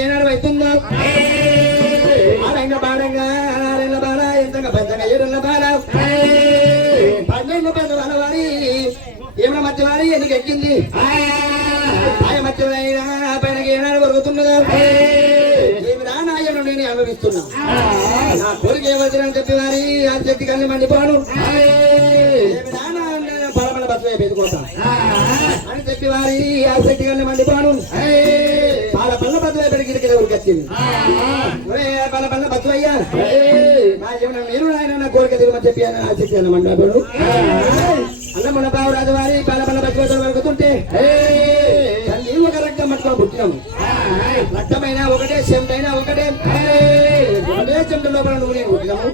ఏనాడు అవుతుందో ఆడంగా బాడంగా 6 ఏళ్ళ బాణ ఎంతగా పెద్దగా 7 ఏళ్ళ బాణ 12 పెద్ద బాణ వారి ఏమన్నా మధ్య వారి ఎందుకు ఎక్కింది ఆయన మధ్య పైన ఏనాడు కొరుగుతున్నదా ఏమి రానాయను నేను అనుభవిస్తున్నా నా కోరిక ఏమవుతుందని చెప్పి వారి ఆ శక్తి కళ్ళు మండిపోను ఏమి రానా బలబల బస్సు పెట్టుకోతా అని చెప్పి వారి ఆ శక్తి కళ్ళు మండిపోను వాళ్ళ పళ్ళ బస్సు పెరిగి ఊరికి వచ్చింది వాళ్ళ పళ్ళ బస్సు అయ్యా నేను ఆయన నా కోరిక తిరగమని చెప్పి ఆయన ఆ శక్తి కళ్ళు మండిపోను అన్నమన్న బాబు రాజు వారి పళ్ళ బస్సు పెరుగుతుంటే ఒక రక్తం పట్టుకొని పుట్టినాము రక్తమైనా ఒకటే చెమటైనా ఒకటే చెమట లోపల నువ్వు నేను పుట్టినాము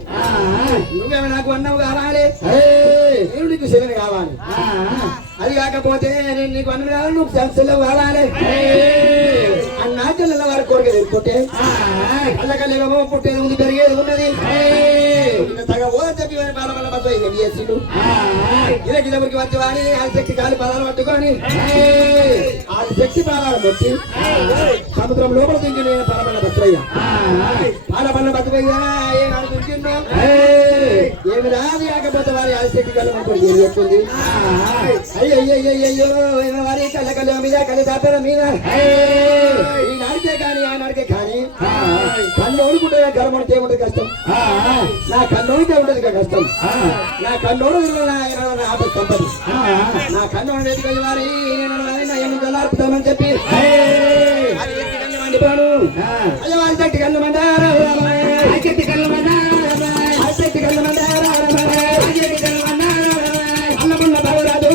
నువ్వేమో నాకు అన్నం కావాలి నేను నీకు శరీరం కావాలి అది కాకపోతే నేను నీకు అన్నం కావాలి నువ్వు సెలవు కావాలి అన్నా చెల్లెల వారి కోరిక తెలుపుకుంటే అల్లకల్లేమో పుట్టేది ఉంది పెరిగేది ఉన్నది తగ ఓ చెప్పి బాలబల బస్సు ఏం చేసిండు ఇదకి వచ్చి వాడి ఆ శక్తి కాలి పాదాలు పట్టుకొని ఆ శక్తి పాదాలు మొట్టి సముద్రం లోపల దించి నేను పాలబల్ల బస్సయ్యా పాలబల్ల బస్సయ్యా ఏనాడు దించిందో ఏమి రాదు కాకపోతే వారి ఆ శక్తి కళ్ళు ఏం చెప్తుంది అయ్యయ్యో వారి కళ్ళ కళ్ళ మీద కళ్ళ దాపల మీద ఈ నాడికే కానీ ఆ నాడికే కానీ కన్ను ఓడుకుంటే గర్మడితే ఏముంటుంది కష్టం నా కన్ను ఓడితే ఉండదు కష్టం నా కన్ను ఓడు కంపని నా కన్ను ఉండేది వారి ఏమి చెప్పి మండిపోను అయ్యో వాళ్ళ శక్తి కన్ను మండారా శక్తి కన్ను మండారా శక్తి కన్ను మండారా అన్నమున్న బావురాదు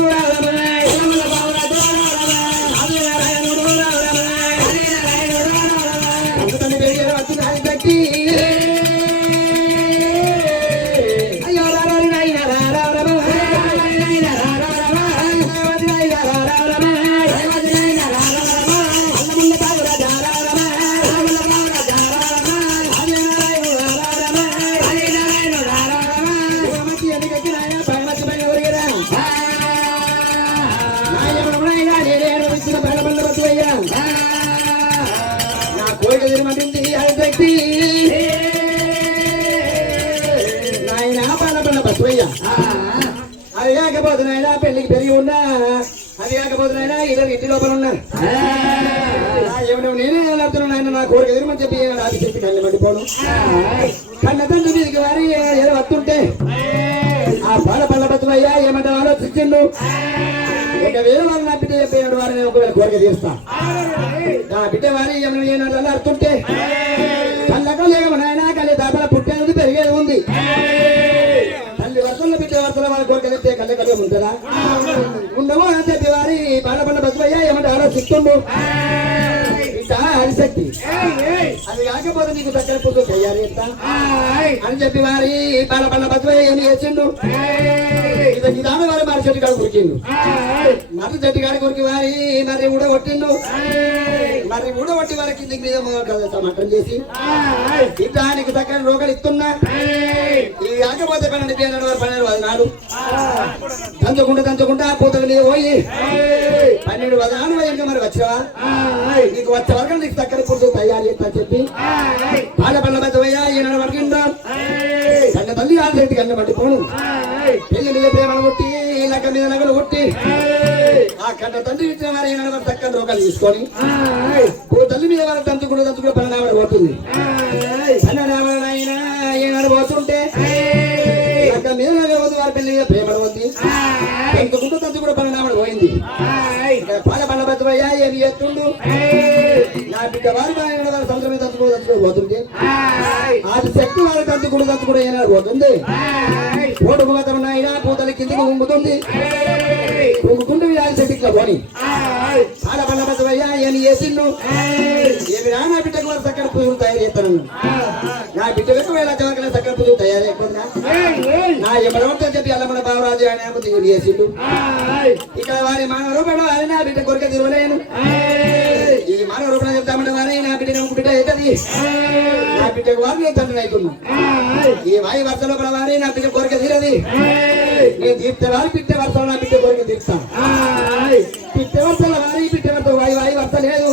అది కాకపోతున్నాయినా పెళ్లికి పెరిగి ఉన్నా అది కాకపోతున్నాయినా ఇద్దరు ఇంటి లోపల ఉన్నా నేనే వెళ్తున్నాను నా కోరిక ఎదురుమని చెప్పి అది చెప్పి కళ్ళు మండిపోను కన్న తండ్రి మీదకి వారి ఏదో వస్తుంటే ఆ పాల పళ్ళ బతువయ్యా ఏమంటే ఆలోచించిండు ఒక వేరే వారు నా బిడ్డ చెప్పినాడు వారిని ఒకవేళ కోరిక తీరుస్తా నా బిడ్డ వారి ఏమన్నా అడుతుంటే కళ్ళకు లేకమనాయన కళ్ళ దాపల పుట్టేది పెరిగేది ఉంది తల్లి వర్షంలో బిడ్డ వర్షంలో వారి కోరిక తెస్తే కళ్ళ కలిగి ఉంటుందా ఉండవు అని చెప్పి వారి పాల పళ్ళ బతువయ్యా ఏమంటే ఆలోచిస్తుండు శక్తి అది కాకపోతే నీకు దగ్గర పుస్తకం తయారు చేస్తా అని చెప్పి వారి పాల పళ్ళ బతువయ్య ఏమి చేసిండు ఇది నిదాన వారి మరి చెట్టు కాడ కురికిండు మరి చెట్టు కాడ కురికి వారి మరి ఊడగొట్టిండు మరి ఊడగొట్టి వారి కిందికి మీద మటం చేసి ఇట్లా నీకు దగ్గర రోగాలు ఇస్తున్నా ఇది కాకపోతే 12 వారు 12 నాడు దంచుకుంటా పూతల మీద పోయి 12 వదనాలు ఇంకా మరి వచ్చావా నీకు వచ్చే వరకు నీకు దగ్గర పురుషులు తయారు చేస్తా చెప్పి పాల పళ్ళ బతువయ్యా ఈనాడు వరకిందా కన్న తల్లి ఆశక్తి కన్న బట్టి పోను పెళ్లి మీద ప్రేమను కొట్టి లెక్క మీద నగలు కొట్టి ఆ కన్న తండ్రి ఇచ్చిన వారు ఏనాడు చక్కని రోగాలు తీసుకొని తల్లి మీద వారు దంచుకుంటూ పరిణామం పోతుంది అయినా ఏనాడు పోతుంటే లెక్క మీద నగలు పోతుంది వారి పెళ్లి మీద ప్రేమను ఉంది దంచుకుంటూ కూడా పరిణామం పోయింది పాల పళ్ళ బతువయ్యా ఏమి చేస్తుండు నా బిడ్డ వారి వారి సంవత్సరం మీద దంచుకుంటూ పోతుంది అది శక్తి వారి దంచుకుంటూ ఏనాడు పోతుంది ఓటుకు మాత్రం నాయన పూతల కిందకి ఉంగుతుంది ఉంగుకుంటూ వ్యాధి శక్తిలో పోని పాల పళ్ళ బతువయ్యా ఏమి చేసిండు ఏమి నా బిడ్డకు వారు చక్కని పూజలు తయారు చేస్తాను నా బిడ్డ వేళ చక్కని పూజలు తయారు చేయకుండా నా ఎవరెవరితో చెప్పి అల్లమ్మల బాబురాజు ఆయన దిగుడు చేసిండు ఇక్కడ వారి మానవ రూపంలో వారి నా బిడ్డ కొరిక తిరగలేను ఈ మానవ రూపంలో చెప్తామంటే వారి నా బిడ్డ నమ్ముకు బిడ్డ అవుతుంది నా బిడ్డకు వారిని తండ్రి అవుతున్నా ఈ వాయు వర్ష లోపల వారి నా బిడ్డ కోరిక తీరది నేను తీర్చే వారి పిట్టే వర్షంలో నా బిడ్డ కోరిక తీర్చా పిట్టే వర్షాల వారి పిట్టే వర్ష వాయు వర్ష లేదు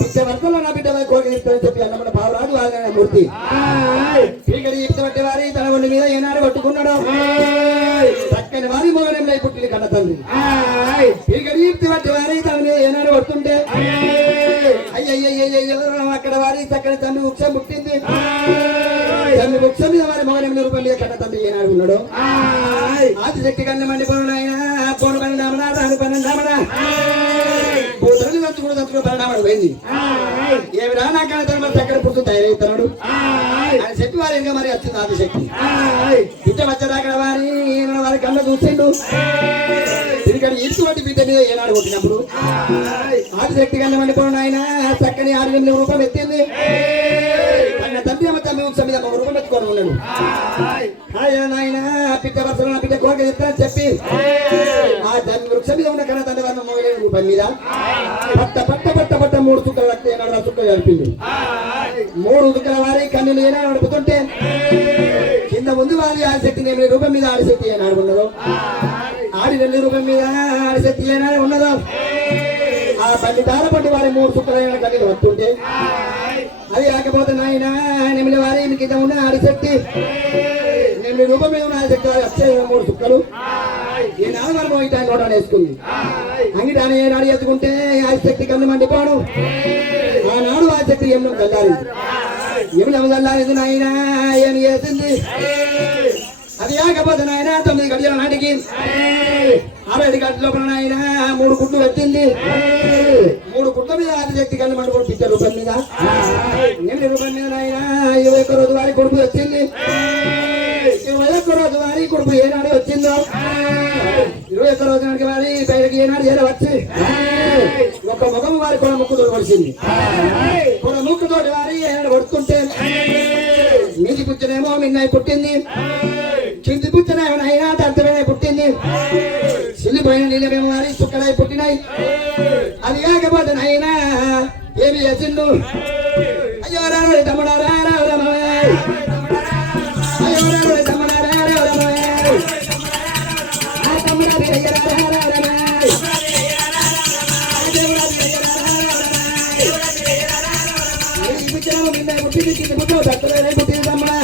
పిట్టే వర్షంలో నా బిడ్డ వారి కోరిక తీర్చాలని చెప్పి అన్నమాట బాబురాజు వారి మూర్తి ఇక్కడ చెప్తే వారి తన ఒంటి మీద ఏనాడు కొట్టుకున్నాడు చక్కని వారి మోగనంలో పుట్టింది కన్న తండ్రి ఇక్కడ చెప్తే వారి తన మీద ఏనాడు కొడుతుంటే అయ్యయ్యో అక్కడ వారి చక్కని తల్లి వృక్షం పుట్టింది తల్లి వృక్షం మీద వారి మోగనం రూపం మీద కన్న తండ్రి ఏనాడు ఉన్నాడు ఆదిశక్తి కన్న మండి పనులు ఆయన పోను పని రామనా రాని పని రామనా పూతలని దంచుకుంటూ పరిణామం పోయింది ఏమి రానా కన్న తండ్రి చక్కని పుట్టు తయారవుతున్నాడు అని చెప్పి వారి ఇంకా మరి వచ్చింది ఆదిశక్తి బిడ్డ వచ్చేదాకా వారి కళ్ళ చూసిండు ఇక్కడ ఇంటి వంటి బిడ్డ మీద ఏనాడు కొట్టినప్పుడు ఆదిశక్తి కన్నా మండిపోయిన ఆయన చక్కని 6 రూపాయలు ఎత్తింది కన్న తండ్రి అమ్మ తమ్మి వంశం మీద 1 రూపాయలు ఎత్తుకొని ఉన్నాడు ఆయన బిడ్డ వర్షం బిడ్డ కోరిక చెప్తానని చెప్పి ఆ తల్లి వృక్షం మీద ఉన్న కన్న తండ్రి వారిని 3 రూపాయల మీద పట్ట 3 చుక్కలు రక్త ఏనాడు చుక్కలు జరిపింది 3 చుక్కల వారి కన్నులు ఏనాడు నడుపుతుంటే కింద ముందు వారి ఆదిశక్తి 8 రూపాయల మీద ఆదిశక్తి ఏనాడు ఉన్నదో 2 రూపాయల మీద ఆదిశక్తి ఏనాడు ఉన్నదో ఆ పల్లి దార పట్టి వారి 3 చుక్కలైన కన్నీళ్ళు వస్తుంటే అది కాకపోతే నాయన నెమిలి వారి కింద ఉన్న ఆదిశక్తి 8 రూపాయల మీద ఉన్న ఆదిశక్తి వారి వచ్చే 3 చుక్కలు ఈ 4 వారు ఇటు ఆయన నోటాన్ని వేసుకుంది అంగిటాన్ని ఏనాడు ఎత్తుకుంటే ఆదిశక్తి కన్ను మండిపోను ఆనాడు ఆదిశక్తి ఎమ్మ చల్లారింది ఎమ్మ చల్లారింది నాయన ఏమి చేసింది అది కాకపోతే నాయన 9 గడియల నాటికి 6 గంటల లోపల నాయన 3 గుడ్లు పెట్టింది 3 గుడ్ల మీద ఆదిశక్తి కళ్ళు మండుకొని పిచ్చ రూపాయల మీద 8 రూపాయల మీద నాయన 21 రోజు వారి కొడుకు వచ్చింది 21 రోజు వారి కొడుకు ఏనాడు వచ్చిందో 21 రోజు నాటికి వారి బయటకి ఏనాడు ఏదో వచ్చి ఒక ముఖం వారి కొడ ముక్కుతో కొడిచింది కొడ ముక్కుతోటి వారి ఏనాడు కొడుతుంటే మీది పుచ్చనేమో మిన్నై పుట్టింది కింది పుచ్చనేమో అయినా దంతమే పుట్టింది సిల్లిపోయిన నీళ్ళమేమో వారి చుక్కలై పుట్టినాయి అది కాకపోతే అయినా ఏమి చేసిండు అయ్యో రాడు తమ్ముడా అయ్యో తమ్ముడా పుట్టింది పుట్టింది తమ్ముడా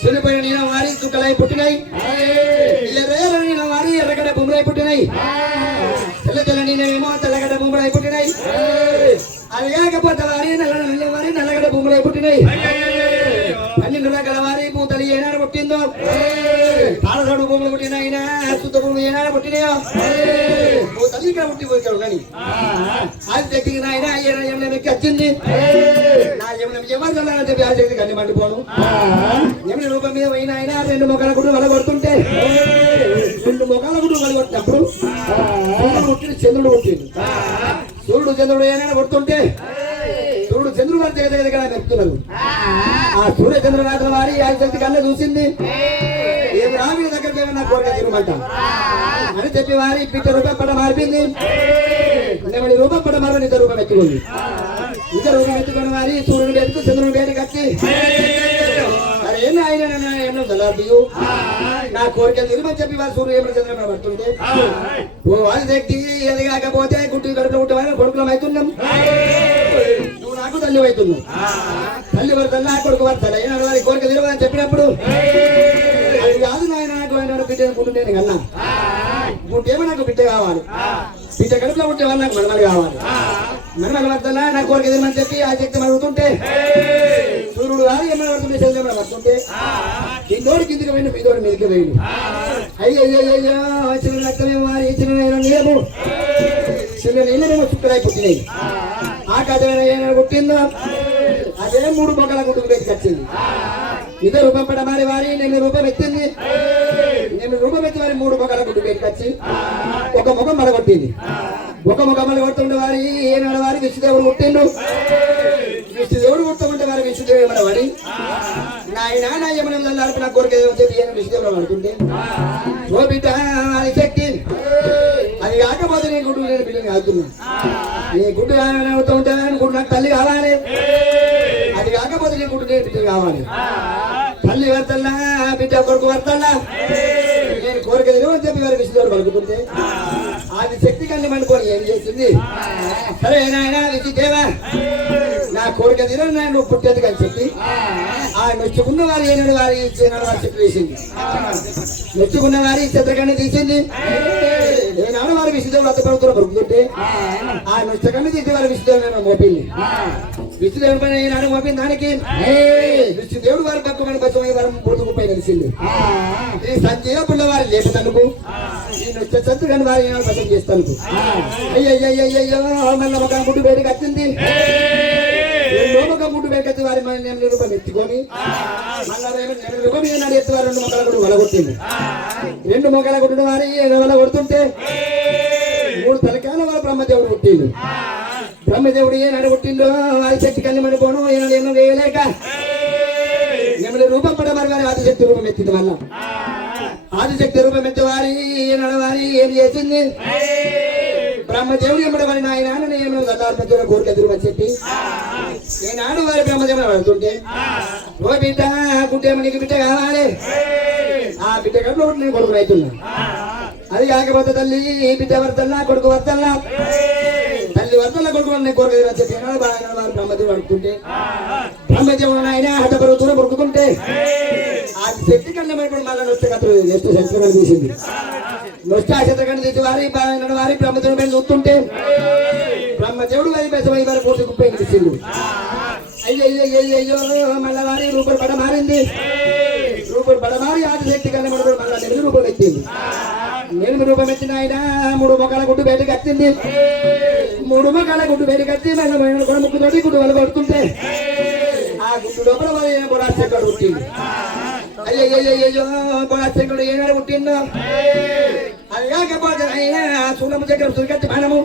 సునిపోయిన నీళ్ళ వారి చుక్కలై పుట్టినాయి ఎర్ర నీళ్ళ వారి ఎర్రగడ్డ భూములై పుట్టినాయి తెల్ల తెల్ల నీళ్ళేమో తెల్లగడ్డ భూములై పుట్టినాయి అది కాకపోతే వారి నల్ల వారి నల్లగడ్డ భూములై పుట్టినాయి 12 రకాల వారి పూతలు ఏనాడు పుట్టిందో తాళసాడు భూములు పుట్టినాయినా శుద్ధ భూములు ఏనాడు పుట్టినాయో పూతలు ఇక్కడ పుట్టిపోయాడు కానీ అది దగ్గరికి నాయన ఎమ్మెకి వచ్చింది నా ఎవరు చెప్పి ఆ శక్తి కన్ని మండిపోను ఎమ్మె రూపం మీద పోయిన ఆయన 2 మొక్కల గుడ్డు వలగొడుతుంటే 2 మొక్కల గుడ్డు వలగొట్టినప్పుడు పుట్టిన చంద్రుడు పుట్టింది సూర్యుడు చంద్రుడు ఏమైనా కొడుతుంటే సూర్యుడు చంద్రుడు వారి దగ్గర దగ్గర చెప్తున్నారు ఆ సూర్య చంద్రుడు రాత్రి వారి ఆ శక్తి కన్నా చూసింది ఏమి రావిడి దగ్గరికి ఏమన్నా కోరిక తిరగమంట అని చెప్పి వారి పిట్ట రూపాయి పడ మారిపోయింది రూపం పడ మారని 2 రూపాయలు ఎత్తుకుంది 2 రూపాయలు ఎత్తుకుని వారి సూర్యుడు ఎత్తుకు చంద్రుడు బయటకు వచ్చి అరే ఏమి ఆయన ఏమన్నా చల్లారు నా కోరికలు తిరగమని చెప్పి వారి సూర్యుడు ఏమైనా చంద్రుడు పడుతుంటే ఓ వాళ్ళ శక్తి అది కాకపోతే గుడ్డు కడుపు పుట్టమని కొడుకులం అవుతున్నాం నువ్వు నాకు తల్లి అవుతున్నావు తల్లి వరదలు నా కొడుకు వరదలు అయినా వారి కోరిక తిరగమని చెప్పినప్పుడు అది కాదు నాయన నాకు బిడ్డ అనుకుంటున్నాను కన్నా గుడ్డేమో నాకు బిడ్డ కావాలి బిడ్డ కడుపులో ఉంటే వాళ్ళు నాకు మనమలు కావాలి మనమలు వరదలా నా కోరిక తిరగమని చెప్పి ఆ శక్తి అడుగుతుంటే సూర్యుడు వారి ఏమైనా పడుతుంటే చంద్రుడు పడుతుంటే కిందోడు కిందికి పోయిన మీదోడు మీదకి పోయింది అయ్యయ్యో చిన్న రక్తమేమో వారి చిన్న నీళ్ళము చిన్న నీళ్ళమేమో చుక్కలై పుట్టినాయి ఆకాశమైన ఏమైనా పుట్టిందో అదే 3 మొక్కల గుడ్డుకు బయటకు వచ్చింది 2 రూపం పడ మారి వారి 8 రూపం ఎత్తింది 8 రూపం ఎత్తి వారి 3 మొక్కల గుడ్డు బయటకు వచ్చి ఒక ముఖం మలగొట్టింది ఒక ముఖం మలగొడుతుండే వారి ఏనాడు వారి విష్ణుదేవుడు పుట్టిండు విష్ణుదేవుడు పుట్టుకుంటే వారి విష్ణుదేవుడు వాడి నాయన నా యమనంలో నా కోరిక చెప్పి విష్ణుదేవుడు పడుతుంటే ఓ బిడ్డ అది శక్తి అది కాకపోతే నీ గుడ్డు నేను బిడ్డని ఆగుతున్నా నీ గుడ్డు అవుతూ ఉంటే గుడ్డు నాకు తల్లి కావాలి అది కాకపోతే నీ గుడ్డు నేను బిడ్డ కావాలి తల్లి వర్తల్లా బిడ్డ కొడుకు వర్తల్లా నేను కోరిక అని చెప్పి వారి విష్ణుదేవుడు పలుకుతుంటే అది శక్తి కన్నా మండుకొని ఏం చేసింది సరే నాయన విష్ణుదేవా నా కోరిక తీర నువ్వు పుట్టేది అని చెప్పి ఆ నొచ్చుకున్న వారు ఏనాడు వారి వారి చెప్పి వేసింది నొచ్చుకున్న వారి చిత్రకన్నా తీసింది ఏనాడు వారి విష్ణుదేవుడు అత్త ప్రభుత్వం దొరుకుతుంటే ఆ నొచ్చకన్నా తీసి వారి విష్ణుదేవుడు మోపింది విష్ణుదేవుడి పైన ఏనాడు మోపింది దానికి విష్ణుదేవుడు వారి పక్కమైన బచ్చమై వారి పొడుగుపై కలిసింది ఈ సంజయ పుల్ల వారి లేపుతనుకు ఈ నొచ్చ చంద్రుడు వారి బసం చేస్తాను అయ్యయ్యో మళ్ళీ ఒక గుడ్డు బయటకు వచ్చింది గుడ్డు బయటకు వారి 8 రూపాయలు ఎత్తుకొని మళ్ళీ 8 రూపాయలు ఏనాడు ఎత్తి వారు 2 మొక్కల గుడ్డు వలగొట్టింది 2 మొక్కల గుడ్డు వారి వలగొడుతుంటే 3 తలకాయల వారు బ్రహ్మదేవుడు పుట్టిండు బ్రహ్మదేవుడు ఏనాడు పుట్టిండో వారి శక్తి కళ్ళు మడిపోను ఏనాడు ఏమో వేయలేక 8 రూపం పడ మరి వారి ఆదిశక్తి రూపం ఎత్తింది మళ్ళా ఆదిశక్తి రూపం ఎత్తి వారి ఏనాడు వారి ఏం చేసింది బ్రహ్మదేవుడు ఎమ్మడి వారి నాయన ఏమో గల్లారు కోరిక ఎదురుమని చెప్పి ఏనాడు వారి బ్రహ్మదేవుడు పడుతుంటే ఓ బిడ్డ గుడ్డేమో నీకు బిడ్డ కావాలి ఆ బిడ్డ కడుపులో నేను కొడుకు అవుతున్నా అది కాకపోతే తల్లి బిడ్డ వర్తల్లా కొడుకు వర్తల్లా తల్లి వర్తల్లా కొడుకు నేను కోరిక ఎదురు చెప్పి ఏనాడు బాగా వారి బ్రహ్మదేవుడు అడుగుతుంటే బ్రహ్మదేవుడు నాయన హఠపరువుతూనే కొడుకుంటే ఆ శక్తి కన్నా మరి మళ్ళీ నొచ్చ కథ నెక్స్ట్ శస్త్రకణ తీసింది నొచ్చ ఆ శస్త్రకణ తీసి వారి బ్రహ్మదేవుడు పైన చూస్తుంటే బ్రహ్మదేవుడు వారి బెసమై వారి పూర్తి కుప్పై తీసింది అయ్యో మళ్ళీ వారి రూపాయలు పడ మారింది రూపాయలు పడ మారి ఆదిశక్తి కన్నా మళ్ళీ 8 రూపాయలు ఎత్తింది 8 రూపాయలు ఎత్తిన ఆయన 3 మొక్కల గుడ్డు బయటకు వచ్చింది 3 మొక్కల గుడ్డు బయటకు వచ్చి మళ్ళీ కూడా ముక్కుతోటి గుడ్డు వల్ల కొడుతుంటే ఆ గుడ్డు లోపల బొడాశంకరుడు పుట్టింది అయ్యో బొడాశంకరుడు ఏనాడు పుట్టిందో అది కాకపోతే అయినా సూలము చక్రం సురికట్టి మనము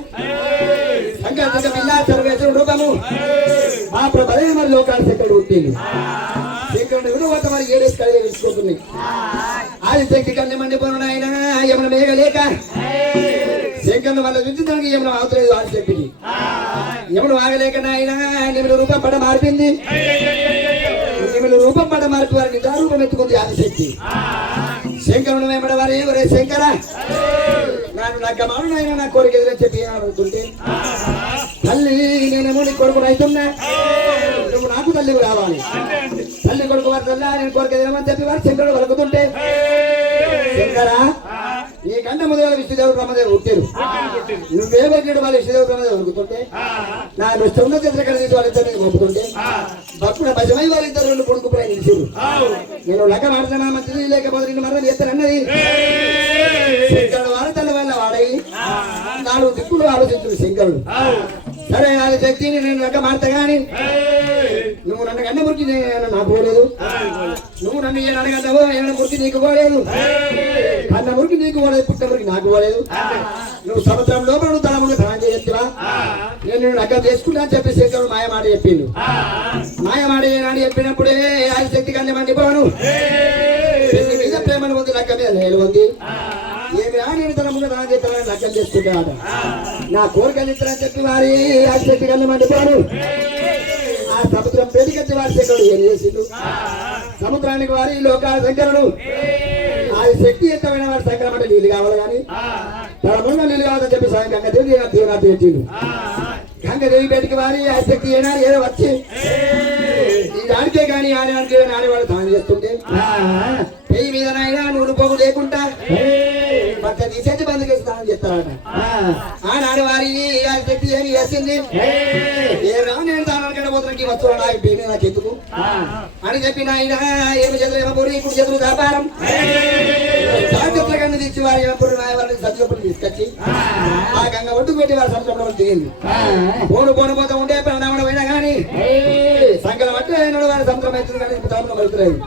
సంకల్ప పిల్ల సర్వేశ్వరుడు రూపము మా ప్రభలే మరి లోకాల శంకరుడు పుట్టింది శంకరుడు విడువత మరి 7 కలిగి విసుకుంటుంది ఆది శక్తి కన్ను మండిపోను ఆయన ఏమైనా మేఘలేక శంకరుడు వాళ్ళ చూసిందానికి ఏమైనా అవతలేదు ఆది శక్తికి ఏమైనా ఆగలేక నాయన 8 రూపాయలు పడ మారిపోయింది 8 రూపం పడ మార్పు వారిని రూపం ఎత్తుకుంది ఆదిశక్తి శంకరుడు వెంబడ వారు ఎవరే శంకర నాను నగ్గమాను నాయన నా కోరిక ఎదురని చెప్పి అడుగుతుంటే తల్లి నేనేమో నీ కొడుకు రైతున్నా నువ్వు నాకు తల్లి కావాలి తల్లి కొడుకు తెల్లవారుతల్లా నేను కోరిక తినమని చెప్పి వారు శంకరుడు వలుకుతుంటే శంకరా నీ కంట ముందు విష్ణుదేవుడు బ్రహ్మదేవుడు పుట్టారు నువ్వే పెట్టాడు వాళ్ళు విష్ణుదేవుడు బ్రహ్మదేవుడు వలుకుతుంటే నా దృష్టంలో చిత్రకళ తీసి వాళ్ళిద్దరు పంపుతుంటే భక్తుడు భజమై వాళ్ళిద్దరు రెండు కొడుకు నిలిచారు నేను లెక్క మాడుతున్నా మంచిది లేకపోతే నిన్ను మరణం చేస్తానన్నది శంకరుడు వారు తన వల్ల వాడై 4 దిక్కులు ఆలోచించుడు శంకరుడు సరే అది శక్తిని నేను లెక్క మాడతా గాని నువ్వు నన్ను గంట మురికి నాకు పోలేదు నువ్వు నన్ను ఏ అడగద్దావో ఏమైనా మురికి నీకు పోలేదు కన్న మురికి నీకు పోలేదు పుట్ట మురికి నాకు పోలేదు నువ్వు సముద్రం లోపల నువ్వు తల ముందు తనం చేయొచ్చువా నేను నిన్ను లెక్క చేసుకుంటా అని చెప్పి శంకరుడు మాయమాట చెప్పిండు మాయమాట అని చెప్పినప్పుడే ఆది శక్తి కన్నా మండిపోను మీద ప్రేమను ఉంది లెక్క మీద నేను ఉంది ఏమి నేను తన ముందు తనం చేస్తానని లెక్కలు చేసుకుంటాడ నా కోరికలు ఇస్తారని చెప్పి వారి ఆది శక్తి కన్నా మండిపోను ఆ సముద్రం పేరుకొచ్చి వారి శంకరుడు ఏం చేసిండు సముద్రానికి వారి లోకాల శంకరుడు ఆ శక్తి ఎంతమైన వారి శంకరం అంటే నీళ్ళు కావాలి కానీ తన ముందు నీళ్ళు కావాలని చెప్పి స్వయం గంగదేవి దీవనాథ్ పెట్టిండు గంగదేవి బయటికి వారి ఆ శక్తి ఏనాడు ఏదో వచ్చి ఈ దానికే కానీ ఆడడానికి ఆడేవాడు దానం చేస్తుంటే పెయ్యి మీద నాయన నూనె పోగు లేకుండా పక్క తీసేసి బంద్ చేసి స్నానం చేస్తారట ఆనాడు వారి ఆ శక్తి ఏమి చేసింది ఏ రావు నేను దానానికి పోతున్నా వచ్చి నా పేరు నాకు ఎందుకు అని చెప్పి నాయన ఏమి చేతులు పూరి ఇప్పుడు చేతులు వ్యాపారం జాగ్రత్తగా తెచ్చి వారి ఏమప్పుడు వాళ్ళని సత్యప్పుడు తీసుకొచ్చి ఆ గంగ ఒడ్డుకు పెట్టి వారి సంవత్సరంలో దిగింది పోను పోతా ఉంటే ప్రాణామణ పోయినా కానీ సంకలం అంటే వారి సంవత్సరం అవుతుంది కానీ తామలో వెళ్తులేదు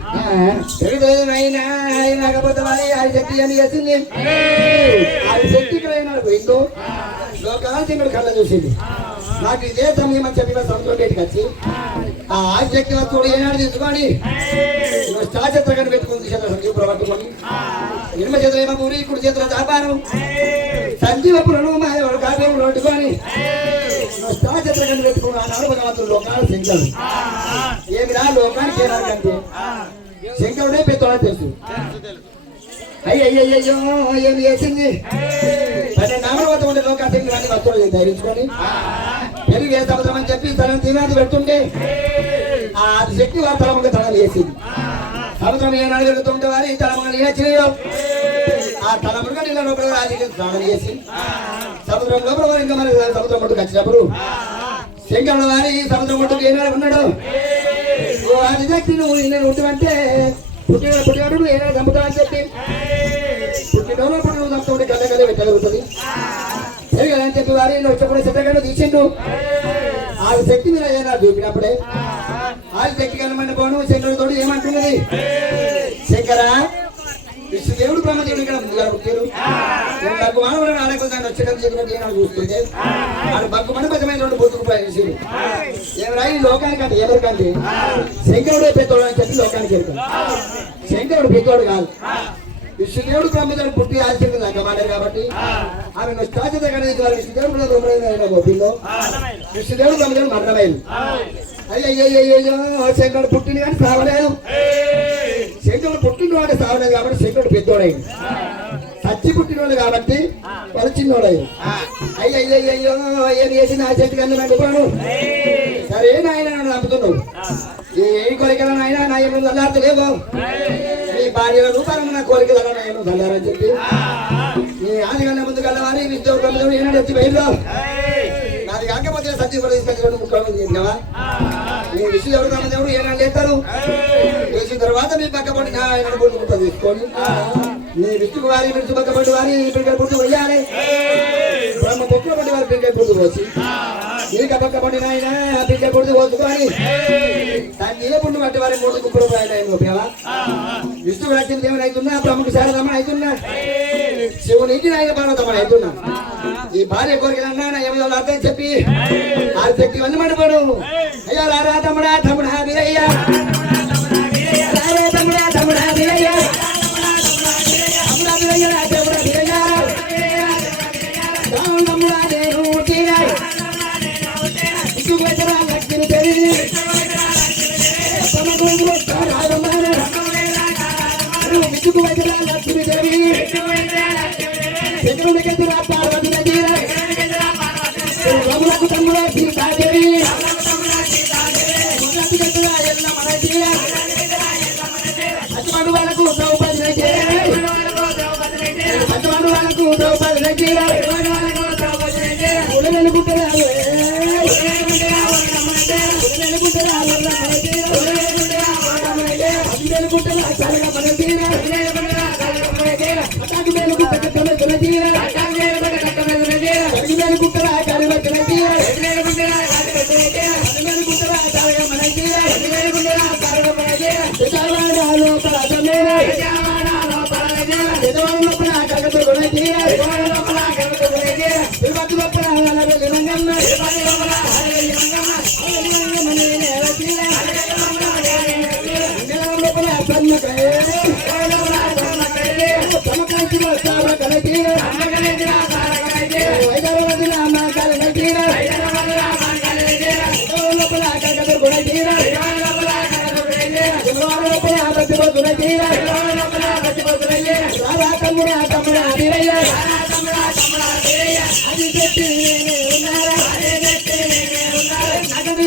తెలుగులేదు నాయన కాకపోతే వారి ఆ శక్తి అని చేసింది ఆ శక్తి ఇక్కడ అయినాడు పోయిందో లోకాలు తింగడు కళ్ళ చూసింది నాకు ఇదే సమయం అని చెప్పి సముద్రం బయటకు వచ్చి ఆ ఆశక్తి వస్తువుడు ఏనాడు తీసుకొని చాచత్రగాన్ని పెట్టుకుని సంజీవుడు పట్టుకొని ఎనిమ చేతులు ఏమో పూరి ఇప్పుడు చేతుల వ్యాపారం సంజీవపులను మాయవాడు కావ్యం పట్టుకొని చాచత్రగాన్ని పెట్టుకుని ఆ నడుమగవంతులు లోకాలు శంకరుడు ఏమిరా లోకానికి ఏనాకంటే శంకరుడే పెద్దవాడు తెలుసు అయ్యయ్యో ఏమి చేసింది 12 వద్ద ఉండే లోకాశక్తి కానీ వస్తువులు ధరించుకొని పెరుగు ఏ సముద్రం అని చెప్పి తనను తినాది పెడుతుంటే ఆ శక్తి వారి తలముగా తనలు వేసింది సముద్రం ఏనాడు పెరుగుతుంటే వారి తలముగా వేసినాయో ఆ తలముగా నీళ్ళ లోపల రాజకీయ స్నానం చేసి సముద్రం లోపల ఇంకా మన సముద్రం మట్టుకు వచ్చినప్పుడు శంకరుడు వారి సముద్రం మట్టుకు ఏనాడు ఉన్నాడు అది శక్తి నువ్వు నేను ఉంటుంటే పుట్టినప్పుడు ఏనాడు చంపుతా అని చెప్పి పుట్టినప్పుడు నువ్వు చంపుతుంటే కళ్ళ కళ్ళ పెట్టగలుగుతుంది అని చెప్పి వారి వచ్చేప్పుడు చిత్రకళ తీసిండు ఆ శక్తి మీద ఏనాడు చూపినప్పుడే ఆ శక్తి కనమని పోను శంకరుడితో ఏమంటున్నది శంకరా విష్ణుదేవుడు బ్రహ్మదేవుడు ఇక్కడ ముందుగా పుట్టారు నాకు మానవుడు ఆడకుండా వచ్చేటప్పుడు చెప్పినట్టు ఏనాడు చూస్తుంటే ఆడు బగ్గుమని పదమైన 2 బొత్తుకు ప్రవేశించారు ఏమరా ఈ లోకానికి అంటే ఎవరికంటే శంకరుడే పెద్దోడు అని చెప్పి లోకానికి వెళ్తాడు శంకరుడు పెద్దోడు కాదు విష్ణుదేవుడు బ్రహ్మదేవుడు పుట్టి ఆశ్చర్యం లంకమాడారు కాబట్టి ఆమె శాశ్వత గణించి వారు విష్ణుదేవుడు బ్రహ్మదేవుడు గోపిల్లో విష్ణుదేవుడు బ్రహ్మదేవుడు మరణమైంది అయ్యో శంకరుడు పుట్టింది కానీ సావలేదు శంకరుడు పుట్టినవాడు సావలేదు కాబట్టి శంకరుడు పెద్దోడైంది సచ్చి పుట్టినోడు కాబట్టి వాడు చిన్నోడైంది అయ్యో ఏం చేసి నా చెట్టు కన్నా నడుకోను సరే నాయన నన్ను నమ్ముతున్నావు ఏ కోరికలు నాయన నా ఏమో చల్లారతలేవు నీ భార్య రూపాయలు నా కోరికలు నా ఏమో చల్లారని చెప్పి నీ ఆదిగన్న ముందు కలవారి విద్యోగంలో ఏనాడు వచ్చి బయలు నాది కాకపోతే సత్యం కూడా తీసుకొచ్చి 2 ముక్కలు చేసినావా నీ విష్ణుదేవుడు బ్రహ్మదేవుడు ఏనాడు లేస్తారు చేసిన తర్వాత మీ పక్కపడి నా 2 ముక్కలు తీసుకొని నీ విష్ణుకు వారి విష్ణు పక్కపడి వారి పిల్లల పుట్టు వెయ్యాలి బ్రహ్మ పుట్టులో పడి వారి పిల్లల పుట్టు పోసి నీక పక్కపడి నాయన పిల్లల పుట్టు పోసుకొని దాన్ని ఏ పుట్టు పట్టి వారి 3 గుంపులు పోయావా విష్ణువు రక్షణ దేవుని అవుతున్నా బ్రహ్మకు శారదమ్మని అవుతున్నా శివునికి నాయన పార్వతమ్మని అవుతున్నా ఈ భార్య కోరికలన్నా నా ఏమో అర్థం చెప్పి ఆ శక్తి వల్ల మడిపడు అయ్యా రారా తమ్ముడా వీరయ్యా రారా తమ్ముడా వీరయ్యా ద్రౌపది నగీర ఉలవెలుగుంటరావు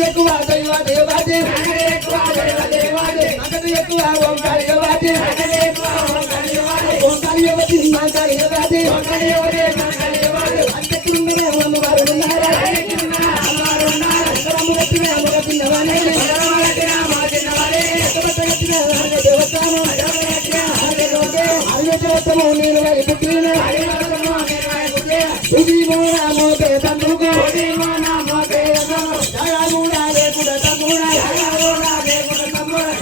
ఎక్కువ దేవాది ఎక్కువ ఓంకారి ఓంకారి మాంకారి అంత్యక్రిందనే అమ్మవారు ఉన్నారా దేవతాను నేను పుట్టిన తండ్రుకు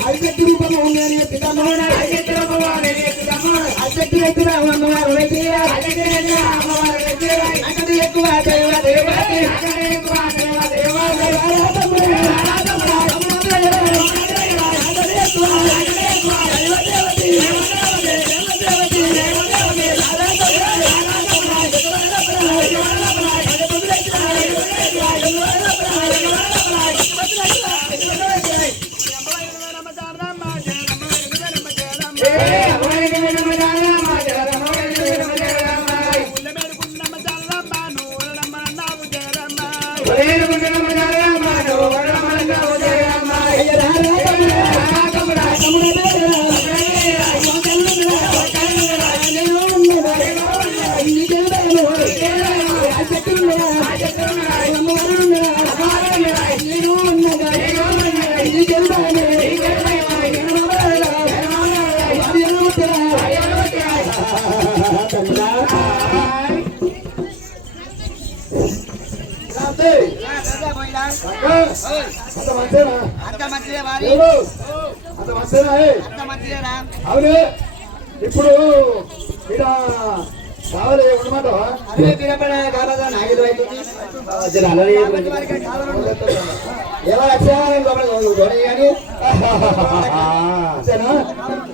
అశక్తి రూపము నేను అశక్తి ఎక్కువ అమ్మవారు అక్కడ ఎక్కువ అవును ఇప్పుడు ఇక్కడ కావాలి ఉండమాట ఎవరు